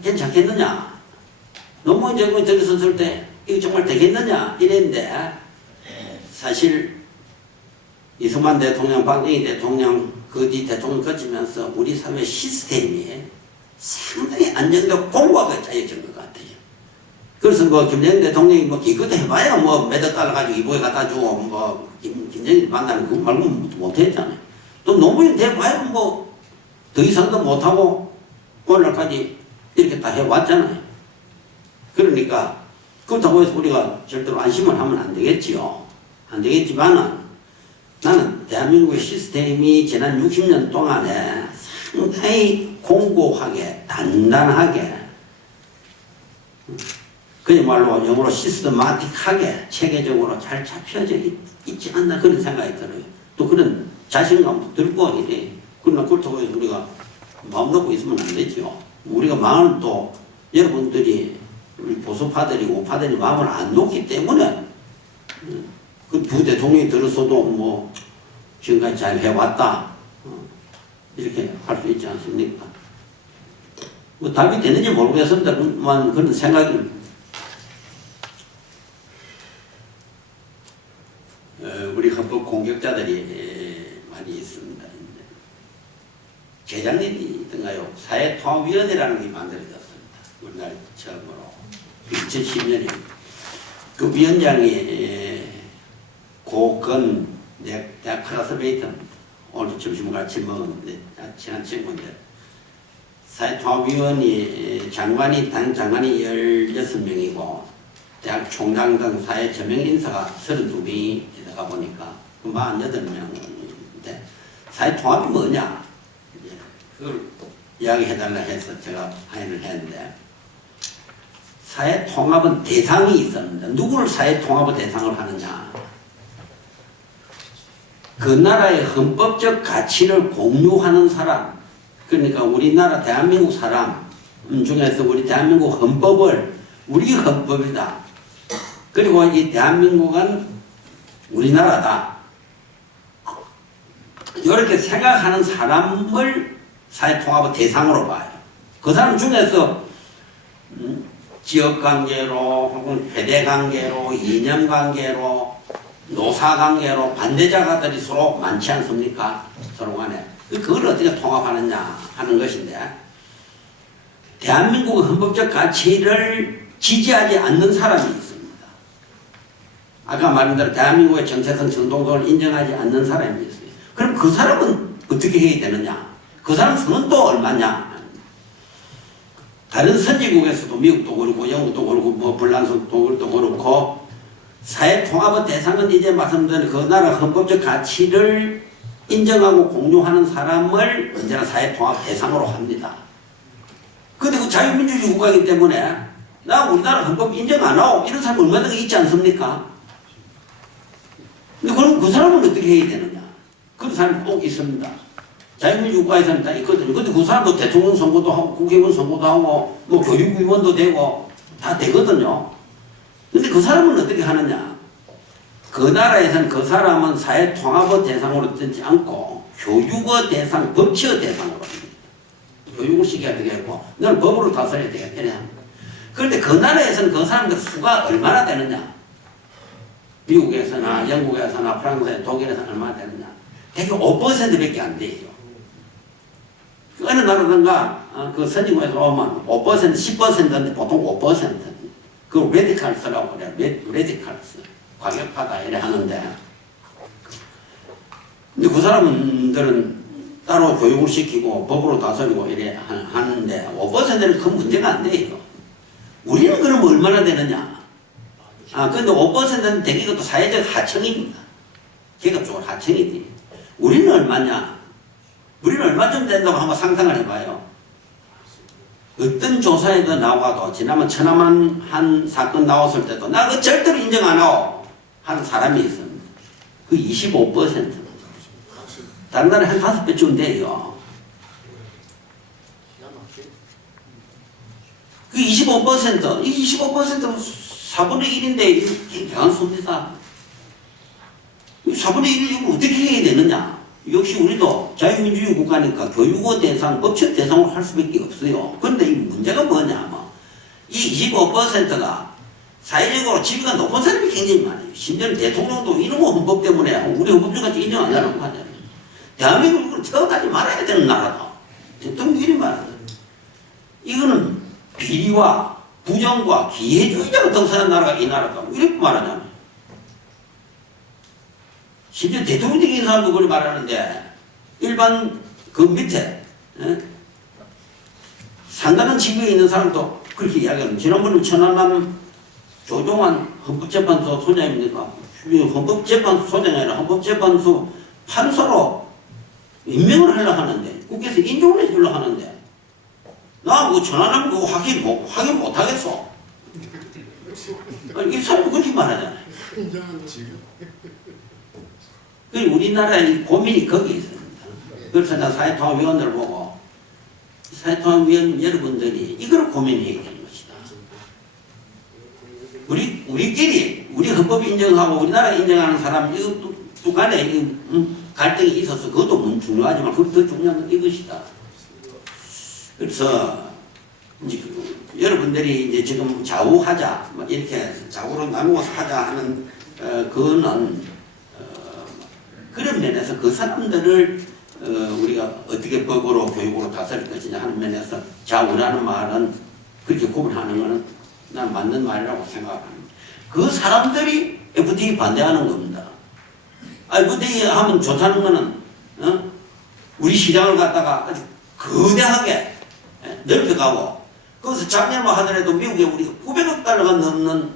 괜찮겠느냐, 노무현 정권이 들어섰을 때 이거 정말 되겠느냐 이랬는데 사실 이승만 대통령, 박정희 대통령, 그 뒤 대통령 거치면서 우리 사회 시스템이 상당히 안정되고 공고하게 짜여진 것 같아요. 그래서 뭐 김대중 대통령이 뭐 기껏 해봐야 뭐 몇억 달러 가지고 이북에 갖다 주고 뭐 김정일 만나는 그거 말고 못했잖아요. 또 노무현 돼봐야 뭐 더 이상도 못하고 오늘까지 이렇게 다 해왔잖아요. 그러니까 그렇다고 해서 우리가 절대로 안심을 하면 안 되겠지요. 안 되겠지만은 나는 대한민국의 시스템이 지난 60년 동안에 상당히 공고하게 단단하게 그야말로 영어로 시스테마틱하게 체계적으로 잘 잡혀져 있지 않나 그런 생각이 들어요. 또 그런 자신감도 들고 이래. 그러나 그렇다고 해서 우리가 마음 놓고 있으면 안 되죠. 우리가 마음을 또 여러분들이 우리 보수파들이 우파들이 마음을 안 놓기 때문에 그 두 대통령이 들었어도 뭐 지금까지 잘 해왔다 이렇게 할 수 있지 않습니까? 뭐 답이 되는지 모르겠습니다만 그런 생각이 우리 헌법 공격자들이 많이 있습니다. 재작년이든가요 사회통합위원회라는 게 만들어졌습니다. 우리나라 처음으로 2010년에 그 위원장이 고건 대학 클래스메이트 오늘 점심 같이 먹었는데 친한 친구인데 사회통합위원회 장관이 당 장관이 16명이고 대학 총장 등 사회 저명 인사가 32명이 되다가 보니까 48명인데 사회통합이 뭐냐 그걸 이야기해달라 해서 제가 항의를 했는데 사회통합은 대상이 있었는데 누구를 사회통합의 대상을 하느냐 그 나라의 헌법적 가치를 공유하는 사람 그러니까 우리나라 대한민국 사람 중에서 우리 대한민국 헌법을 우리 헌법이다 그리고 이 대한민국은 우리나라다. 이렇게 생각하는 사람을 사회통합의 대상으로 봐요. 그 사람 중에서 지역관계로 혹은 회대관계로 이념관계로 노사관계로 반대자가들이 서로 많지 않습니까? 서로 간에. 그걸 어떻게 통합하느냐 하는 것인데, 대한민국의 헌법적 가치를 지지하지 않는 사람이 있습니다. 아까 말한 대로 대한민국의 정체성 정통성을 인정하지 않는 사람이 있어요. 그럼 그 사람은 어떻게 해야 되느냐? 그 사람 수는 또 얼마냐? 다른 선진국에서도 미국도 그렇고 영국도 그렇고 뭐 불란서도 그렇고 사회통합의 대상은 이제 말씀드린 그 나라 헌법적 가치를 인정하고 공유하는 사람을 언제나 사회통합 대상으로 합니다. 근데 그 자유민주주의 국가이기 때문에 나 우리나라 헌법 인정 안 하고 이런 사람 얼마든지 있지 않습니까? 근데 그럼 그 사람은 어떻게 해야 되느냐? 그런 사람이 꼭 있습니다. 자유민주주의 국가에서는 다 있거든요. 근데 그 사람도 대통령 선거도 하고 국회의원 선거도 하고 뭐 교육위원도 되고 다 되거든요. 근데 그 사람은 어떻게 하느냐? 그 나라에서는 그 사람은 사회통합의 대상으로 듣지 않고 교육의 대상, 법치의 대상으로 합니다. 교육을 시켜야 되겠고 너는 법으로 다스려야 되겠다. 그런데 그 나라에서는 그 사람들 수가 얼마나 되느냐? 미국에서나 영국에서나 프랑스에서 독일에서는 얼마나 되느냐? 대개 5%밖에 안 돼요. 어느 나라든가 그 선진국에서 오면 5%, 10%인데 보통 5%. 그걸 레디칼스라고 그래요. 레디칼스. 과격하다 이래 하는데, 근데 그 사람들은 따로 교육을 시키고 법으로 다스리고 이래 하는데 5%는 큰 문제가 안 돼요. 우리는 그럼 얼마나 되느냐? 근데 5%는 되게 그것도 사회적 하층입니다. 계급적으로 하층이지. 우리는 얼마냐? 우리는 얼마쯤 된다고 한번 상상을 해봐요. 어떤 조사에도 나와도 지난번 천안함 한 사건 나왔을 때도 나 그거 절대로 인정 안 하고 하는 사람이 있습니다. 그 25%. 다른 나라에 한 5배쯤 돼요. 그 25%, 이 25%는 4분의 1인데 굉장한 수입니다. 4분의 1을 어떻게 해야 되느냐? 역시 우리도 자유민주주의 국가니까 교육의 대상, 법적 대상으로 할 수밖에 없어요. 그런데 이 문제가 뭐냐면 이 25%가 사회적으로 지위가 높은 사람이 굉장히 많아요. 심지어는 대통령도 이놈의 헌법 때문에 우리 헌법주의같이 인정 안 하는 거 아니에요. 대한민국을 태어나지 말아야 되는 나라다. 대통령 이리 말하는 이거는 비리와 부정과 기회주의자가 등선한 나라가 이 나라다. 이렇게 말하잖아요. 심지어 대통령적인 사람도 그걸 말하는데 일반 그 밑에 상당한 지위에 있는 사람도 그렇게 이야기합니다. 지난번에 천안함 조종환 헌법재판소 소장입니까? 헌법재판소 소장이 아니라 헌법재판소 판사로 임명을 하려고 하는데 국회에서 인정을 해주려고 하는데 나 뭐 천안함 그거 확인 못하겠어. 이 사람이 그렇게 말하잖아요. 우리나라의 고민이 거기 있습니다. 그래서 나 사회통합위원들 보고 사회통합위원 여러분들이 이걸 고민해야 되는 것이다. 우리끼리 우리 헌법 인정하고 우리나라 인정하는 사람 이것도 두 간에 갈등이 있어서 그것도 중요하지만 그것도 더 중요한 건 이것이다. 그래서 이제 여러분들이 이제 지금 좌우하자 이렇게 좌우로 나누어서 하자 하는 그거는 그런 면에서 그 사람들을 우리가 어떻게 법으로 교육으로 다스릴 것이냐 하는 면에서 좌우라는 말은 그렇게 구분하는 것은 난 맞는 말이라고 생각합니다. 그 사람들이 FTA 반대하는 겁니다. FTA 하면 좋다는 거는 우리 시장을 갖다가 아주 거대하게 넓혀가고 거기서 작년만 하더라도 미국에 우리가 900억 달러가 넘는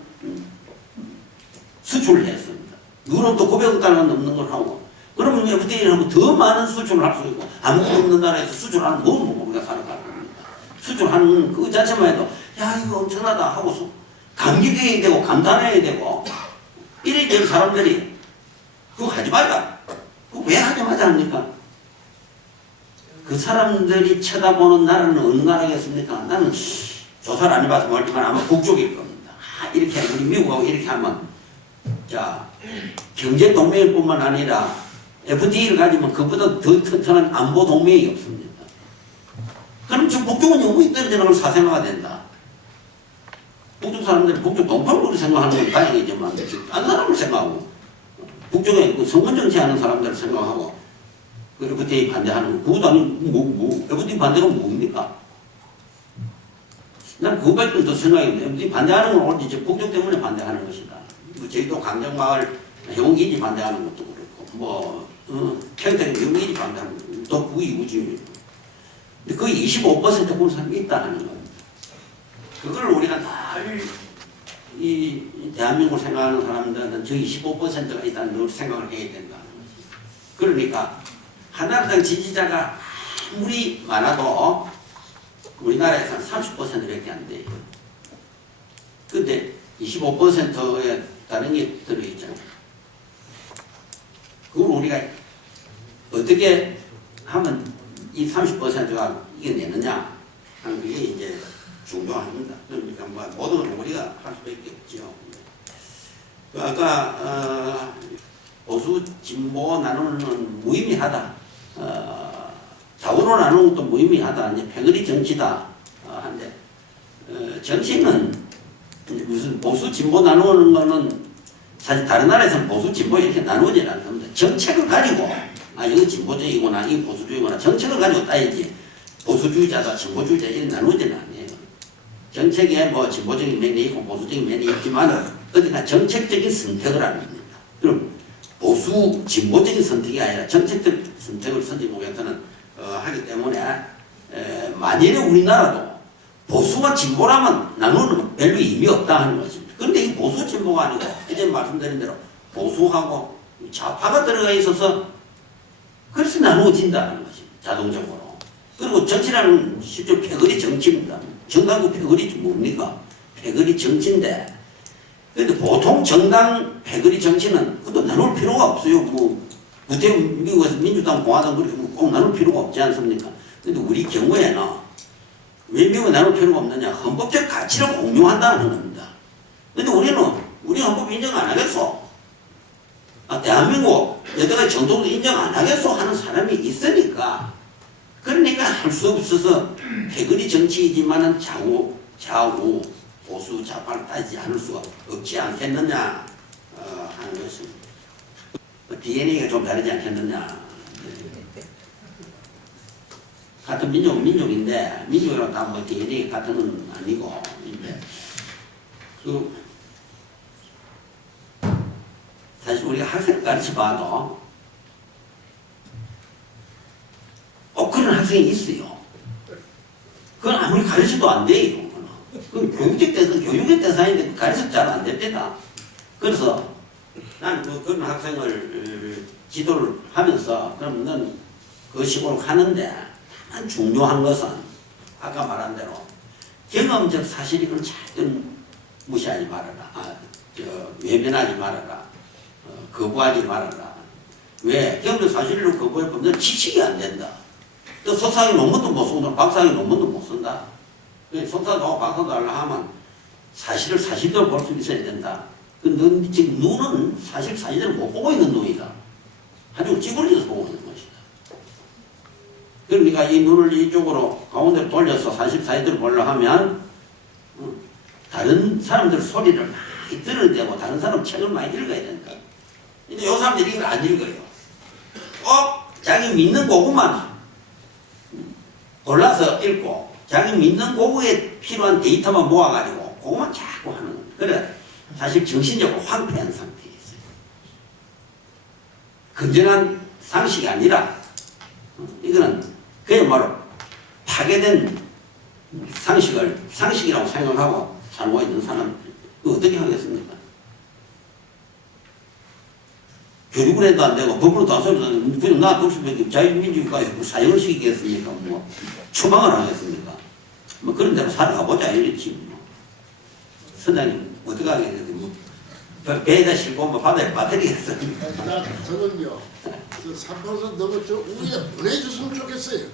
수출을 했습니다. 유럽도 900억 달러가 넘는 걸 하고 그러면 FTA를 하면 더 많은 수출을 할 수 있고 아무것도 없는 나라에서 수출하는 건 우리가 살아갈 겁니다. 수출하는 그 자체만 해도 야 이거 엄청나다 하고 감격해야 되고 감탄해야 되고 이래 될 사람들이 그거 하지 말라. 그거 왜 하지 말자 합니까? 그 사람들이 쳐다보는 나라는 어느 나라겠습니까? 나는 조사를 안 해봐서 모르지만 아마 북쪽일 겁니다. 이렇게 우리 미국하고 이렇게 하면 자 경제 동맹일 뿐만 아니라 FTA를 가지면 그보다 더 튼튼한 안보 동맹이 없습니다. 그럼 지금 북쪽은 영국이 떨어지는 걸 사생화가 된다. 북쪽 사람들이 북쪽 동포를 생각하는 건 다행이지만 다른 사람을 생각하고 북쪽에 그 성권 정치하는 사람들을 생각하고 그 FTA 반대하는 거 그것도 아니고 FTA 반대가 뭡니까? 난 그거밖에 더 생각이 FTA 반대하는 건 옳지 북쪽 때문에 반대하는 것이다. 뭐 제주도 강정마을 해운기지 반대하는 것도 그렇고 평택 해운기지 반대하는 것도 또 북이구지. 거의 25% 보는 사람이 있다는 거예요. 그걸 우리가 이 대한민국을 생각하는 사람들은 저 25%가 있다는 걸 생각을 해야 된다는 거지. 그러니까 한나라당 지지자가 아무리 많아도 우리나라에서는 30%밖에 안 돼요. 근데 25%에 다른 게 들어있잖아요. 그걸 우리가 어떻게 하면 이 30%가 이겨내느냐 하는 게 이제 중요합니다. 그러니까 뭐 모든 걸 우리가 할 수밖에 없죠. 아까 보수 진보 나누는 무의미하다. 좌우로 나누는 것도 무의미하다. 이제 패거리 정치다. 한데 정치는 무슨 보수 진보 나누는 거는 사실 다른 나라에서는 보수 진보 이렇게 나누지 않습니다. 정책을 가지고 이거 진보적이구나, 이거 보수주의구나 정책을 가지고 따야지 보수주의자다, 진보주의자 이렇게 나누지는 않아요. 정책에 뭐 진보적인 면이 있고 보수적인 면이 있지만 어디가 정책적인 선택을 하는 겁니다. 그럼 보수 진보적인 선택이 아니라 정책적 선택을 선진국에서는 하기 때문에 만일에 우리나라도 보수와 진보라면 나누는 별로 의미 없다 하는 것입니다. 그런데 이 보수 진보가 아니고 이제 말씀드린 대로 보수하고 좌파가 들어가 있어서 그래서 나누어진다는 것입니다. 자동적으로. 그리고 정치라는 실제 패거리 정치입니다. 정당국 패거리 뭡니까? 패거리 정치인데 근데 보통 정당 패거리 정치는 그것도 나눌 필요가 없어요. 뭐 미국에서 민주당, 공화당 그렇게 꼭 나눌 필요가 없지 않습니까? 근데 우리 경우에는 왜 미국에 나눌 필요가 없느냐? 헌법적 가치를 공유한다는 겁니다. 근데 우리 헌법 인정 안 하겠어. 대한민국 여태까지 정통도 인정 안 하겠어 하는 사람이 있으니까 그러니까 할 수 없어서 패거리 정치이지만은 좌우 보수 좌파를 따지지 않을 수가 없지 않겠느냐 하는 것입니다. DNA가 좀 다르지 않겠느냐. 같은 민족은 민족인데 민족이라고 다 뭐 DNA가 같은 건 아니고 사실 우리가 학생을 가르쳐 봐도 그런 학생이 있어요. 그건 아무리 가르쳐도 안 돼요. 그건 교육의 대상인데 가르쳐 잘 안 됩니다. 그래서 나는 그런 학생을 지도를 하면서 그럼 넌 그 식으로 하는데 단 중요한 것은 아까 말한 대로 경험적 사실이건 절대 무시하지 말아라. 외면하지 말아라. 거부하지 말아라. 왜? 경험적 사실로 거부해보면 넌 지식이 안 된다. 또 석사학위 논문도 못 쓴다. 박사학위 논문도 못 쓴다. 석사도 하고 박사도 하려고 하면 사실을 사실대로 볼 수 있어야 된다. 넌 지금 눈은 사실대로 못 보고 있는 눈이다. 아주 찌그러져서 보고 있는 것이다. 그러니까 이 눈을 이쪽으로 가운데로 돌려서 사실대로 보려고 하면 다른 사람들 소리를 많이 들어대고 다른 사람 책을 많이 읽어야 된다. 근데 요 사람들이 이걸 안 읽어요. 자기 믿는 거구만 골라서 읽고 자기 믿는 거구에 필요한 데이터만 모아가지고 그것만 자꾸 하는 거예요. 그래 사실 정신적으로 황폐한 상태에 있어요. 건전한 상식이 아니라 이거는 그야말로 파괴된 상식이라고 생각하고 살고 있는 사람 어떻게 하겠습니까? 교육을 해도 안 되고 법으로도 안 써도 안 되고 그냥 놔둘 수밖에 없고 자유민주국가에서 사형을 시키겠습니까? 뭐 추방을 하겠습니까? 뭐 그런 대로 살아가보자 이랬지. 뭐. 선장님 어떻게 하겠어요? 뭐 배에다 싣고 뭐 바다에 빠뜨리겠습니까? 저는요. 그 3% 너무 저 우리가 보내줬으면 좋겠어요.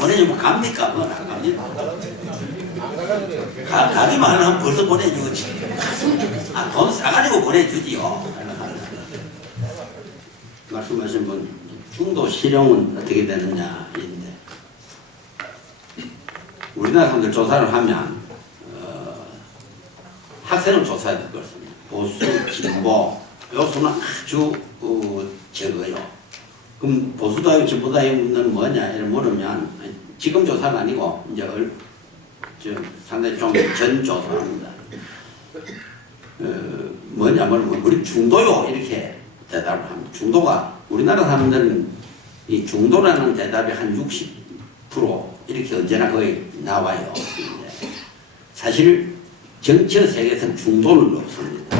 보내주면 갑니까? 그건 안 갑니다. 가기만 하면 벌써 보내주겠지. 그냥 돈 싸가지고 보내주지요. 말씀하신 분 중도 실형은 어떻게 되느냐인데 우리나라 사람들 조사를 하면 학생을 조사해야 될 것 같습니다. 보수, 진보 요소는 아주 적어요. 그럼 보수다요, 진보다요는 뭐냐 이렇게 물으면 지금 조사가 아니고 이제 상당히 좀 전 조사합니다. 뭐냐면 우리 중도요 이렇게 대답을 합니다. 중도가 우리나라 사람들은 이 중도라는 대답이 한 60% 이렇게 언제나 거의 나와요. 사실 정치 세계에서는 중도는 없습니다.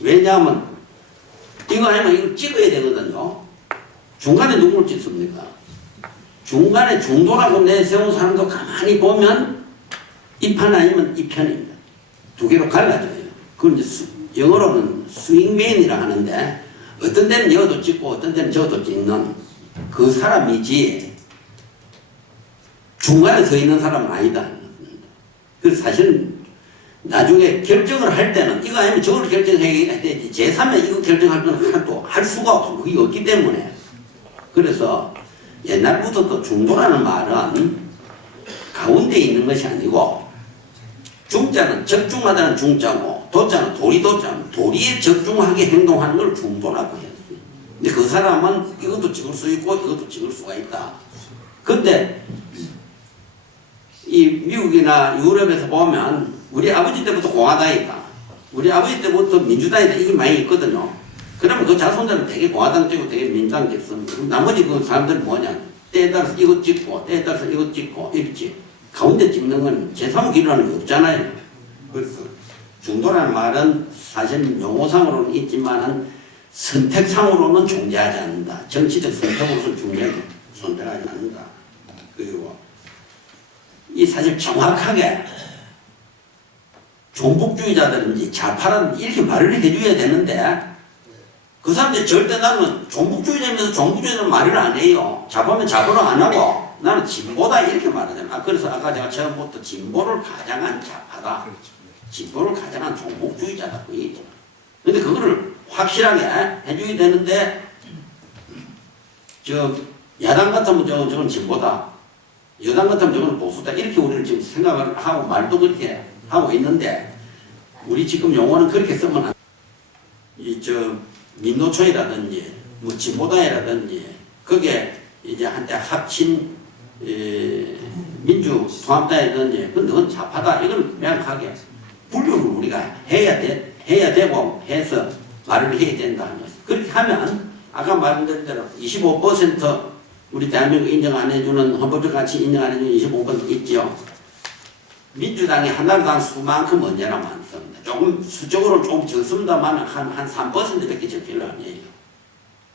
왜냐하면 이거 아니면 이거 찍어야 되거든요. 중간에 누구를 찍습니까? 중간에 중도라고 내세운 사람도 가만히 보면 이 편 아니면 이 편입니다. 두 개로 갈라져요. 그건 이제 영어로는 스윙맨이라 하는데 어떤 데는 여도 찍고 어떤 데는 저도 찍는 그 사람이지 중간에 서 있는 사람은 아니다. 그래서 사실은 나중에 결정을 할 때는 이거 아니면 저걸 결정해야 되지 제3의 이거 결정할 때는 하나도 할 수가 없고 그게 없기 때문에 그래서 옛날부터 또 중도라는 말은 가운데 있는 것이 아니고 중자는 적중하다는 중자고 도자는 도리도자는 도리에 적중하게 행동하는 걸 중도라고 해요. 근데 그 사람은 이것도 찍을 수 있고 이것도 찍을 수가 있다. 근데 이 미국이나 유럽에서 보면 우리 아버지 때부터 공화당이다. 우리 아버지 때부터 민주당이다. 이게 많이 있거든요. 그러면 그 자손들은 되게 공화당 찍고 되게 민주당 찍습니다. 그럼 나머지 그 사람들은 뭐냐? 때에 따라서 이거 찍고 때에 따라서 이거 찍고 이렇게 가운데 찍는 건 제3기라는 게 없잖아요. 그래서 중도라는 말은 사실 용어상으로는 있지만은 선택상으로는 존재하지 않는다. 정치적 선택으로서 존재하지 않는다. 그리고 이 사실 정확하게 종북주의자들인지 좌파라든지 이렇게 말을 해줘야 되는데 그 사람들이 절대 나는 종북주의자면서 종북주의자는 말을 안 해요. 좌파면 좌파로 안 하고 나는 진보다 이렇게 말하잖아. 그래서 아까 제가 처음부터 진보를 가장한 좌파다. 진보를 가장한 종북주의자다. 그 얘기죠. 근데 그거를 확실하게 해줘야 되는데 저 야당 같으면 저건 진보다. 여당 같으면 저건 보수다. 이렇게 우리는 지금 생각을 하고 말도 그렇게 하고 있는데 우리 지금 용어는 그렇게 쓰면 안 돼. 민노총이라든지 뭐 진보당이라든지 그게 이제 한때 합친 민주통합당이라든지 그건 좌파다. 이건 명확하게 분류를 우리가 해야 되고 해서 말을 해야 된다 하면서 그렇게 하면 아까 말씀드린 대로 25% 우리 대한민국 인정 안 해주는 헌법적 가치 인정 안 해주는 25% 있죠. 민주당이 하나당 수만큼 언제나 많습니다. 조금 수적으로 좀 적습니다만 한 3%밖에 적힐 아니에요.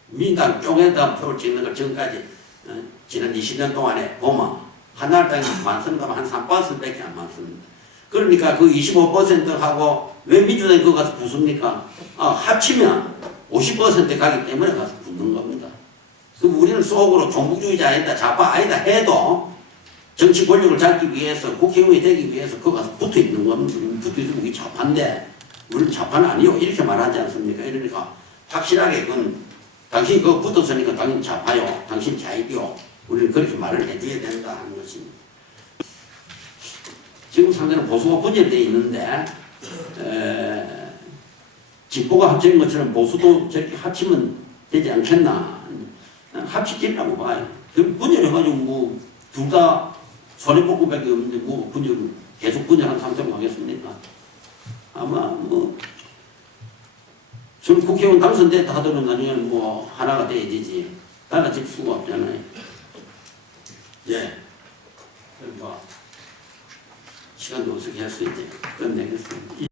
민주당 쪽에다 표를 찍는 걸 지금까지 지난 20년 동안에 보면 하나당이 많습니다만 한 3%밖에 안 많습니다. 그러니까 그 25%하고 왜 민주당이 그거 가서 붙습니까? 합치면 50% 가기 때문에 가서 붙는 겁니다. 그럼 우리는 속으로 종북주의자 아니다, 좌파 아니다 해도 정치 권력을 잡기 위해서 국회의원이 되기 위해서 그거 가서 붙어 있는 겁니다. 붙어 있으면 이게 좌파인데 우리는 좌파는 아니요 이렇게 말하지 않습니까? 이러니까 확실하게 그건 당신이 그거 붙었으니까 당신 좌파요, 당신 좌익이요. 우리는 그렇게 말을 해줘야 된다 하는 것입니다. 지금 상대는 보수가 분열되어 있는데 진보가 합치는 것처럼 보수도 저렇게 합치면 되지 않겠나. 합치지라고 봐요. 분열해가지고 뭐 둘 다 손해보고밖에 없는데 뭐 계속 분열한 상태로 가겠습니까? 아마 뭐 전 국회의원 당선됐다 하더라도 나중에는 뭐 하나가 돼야 되지 달라질 수가 없잖아요. 예. 뭐 시간도 어떻게 할 수 있지? 끝내겠습니다.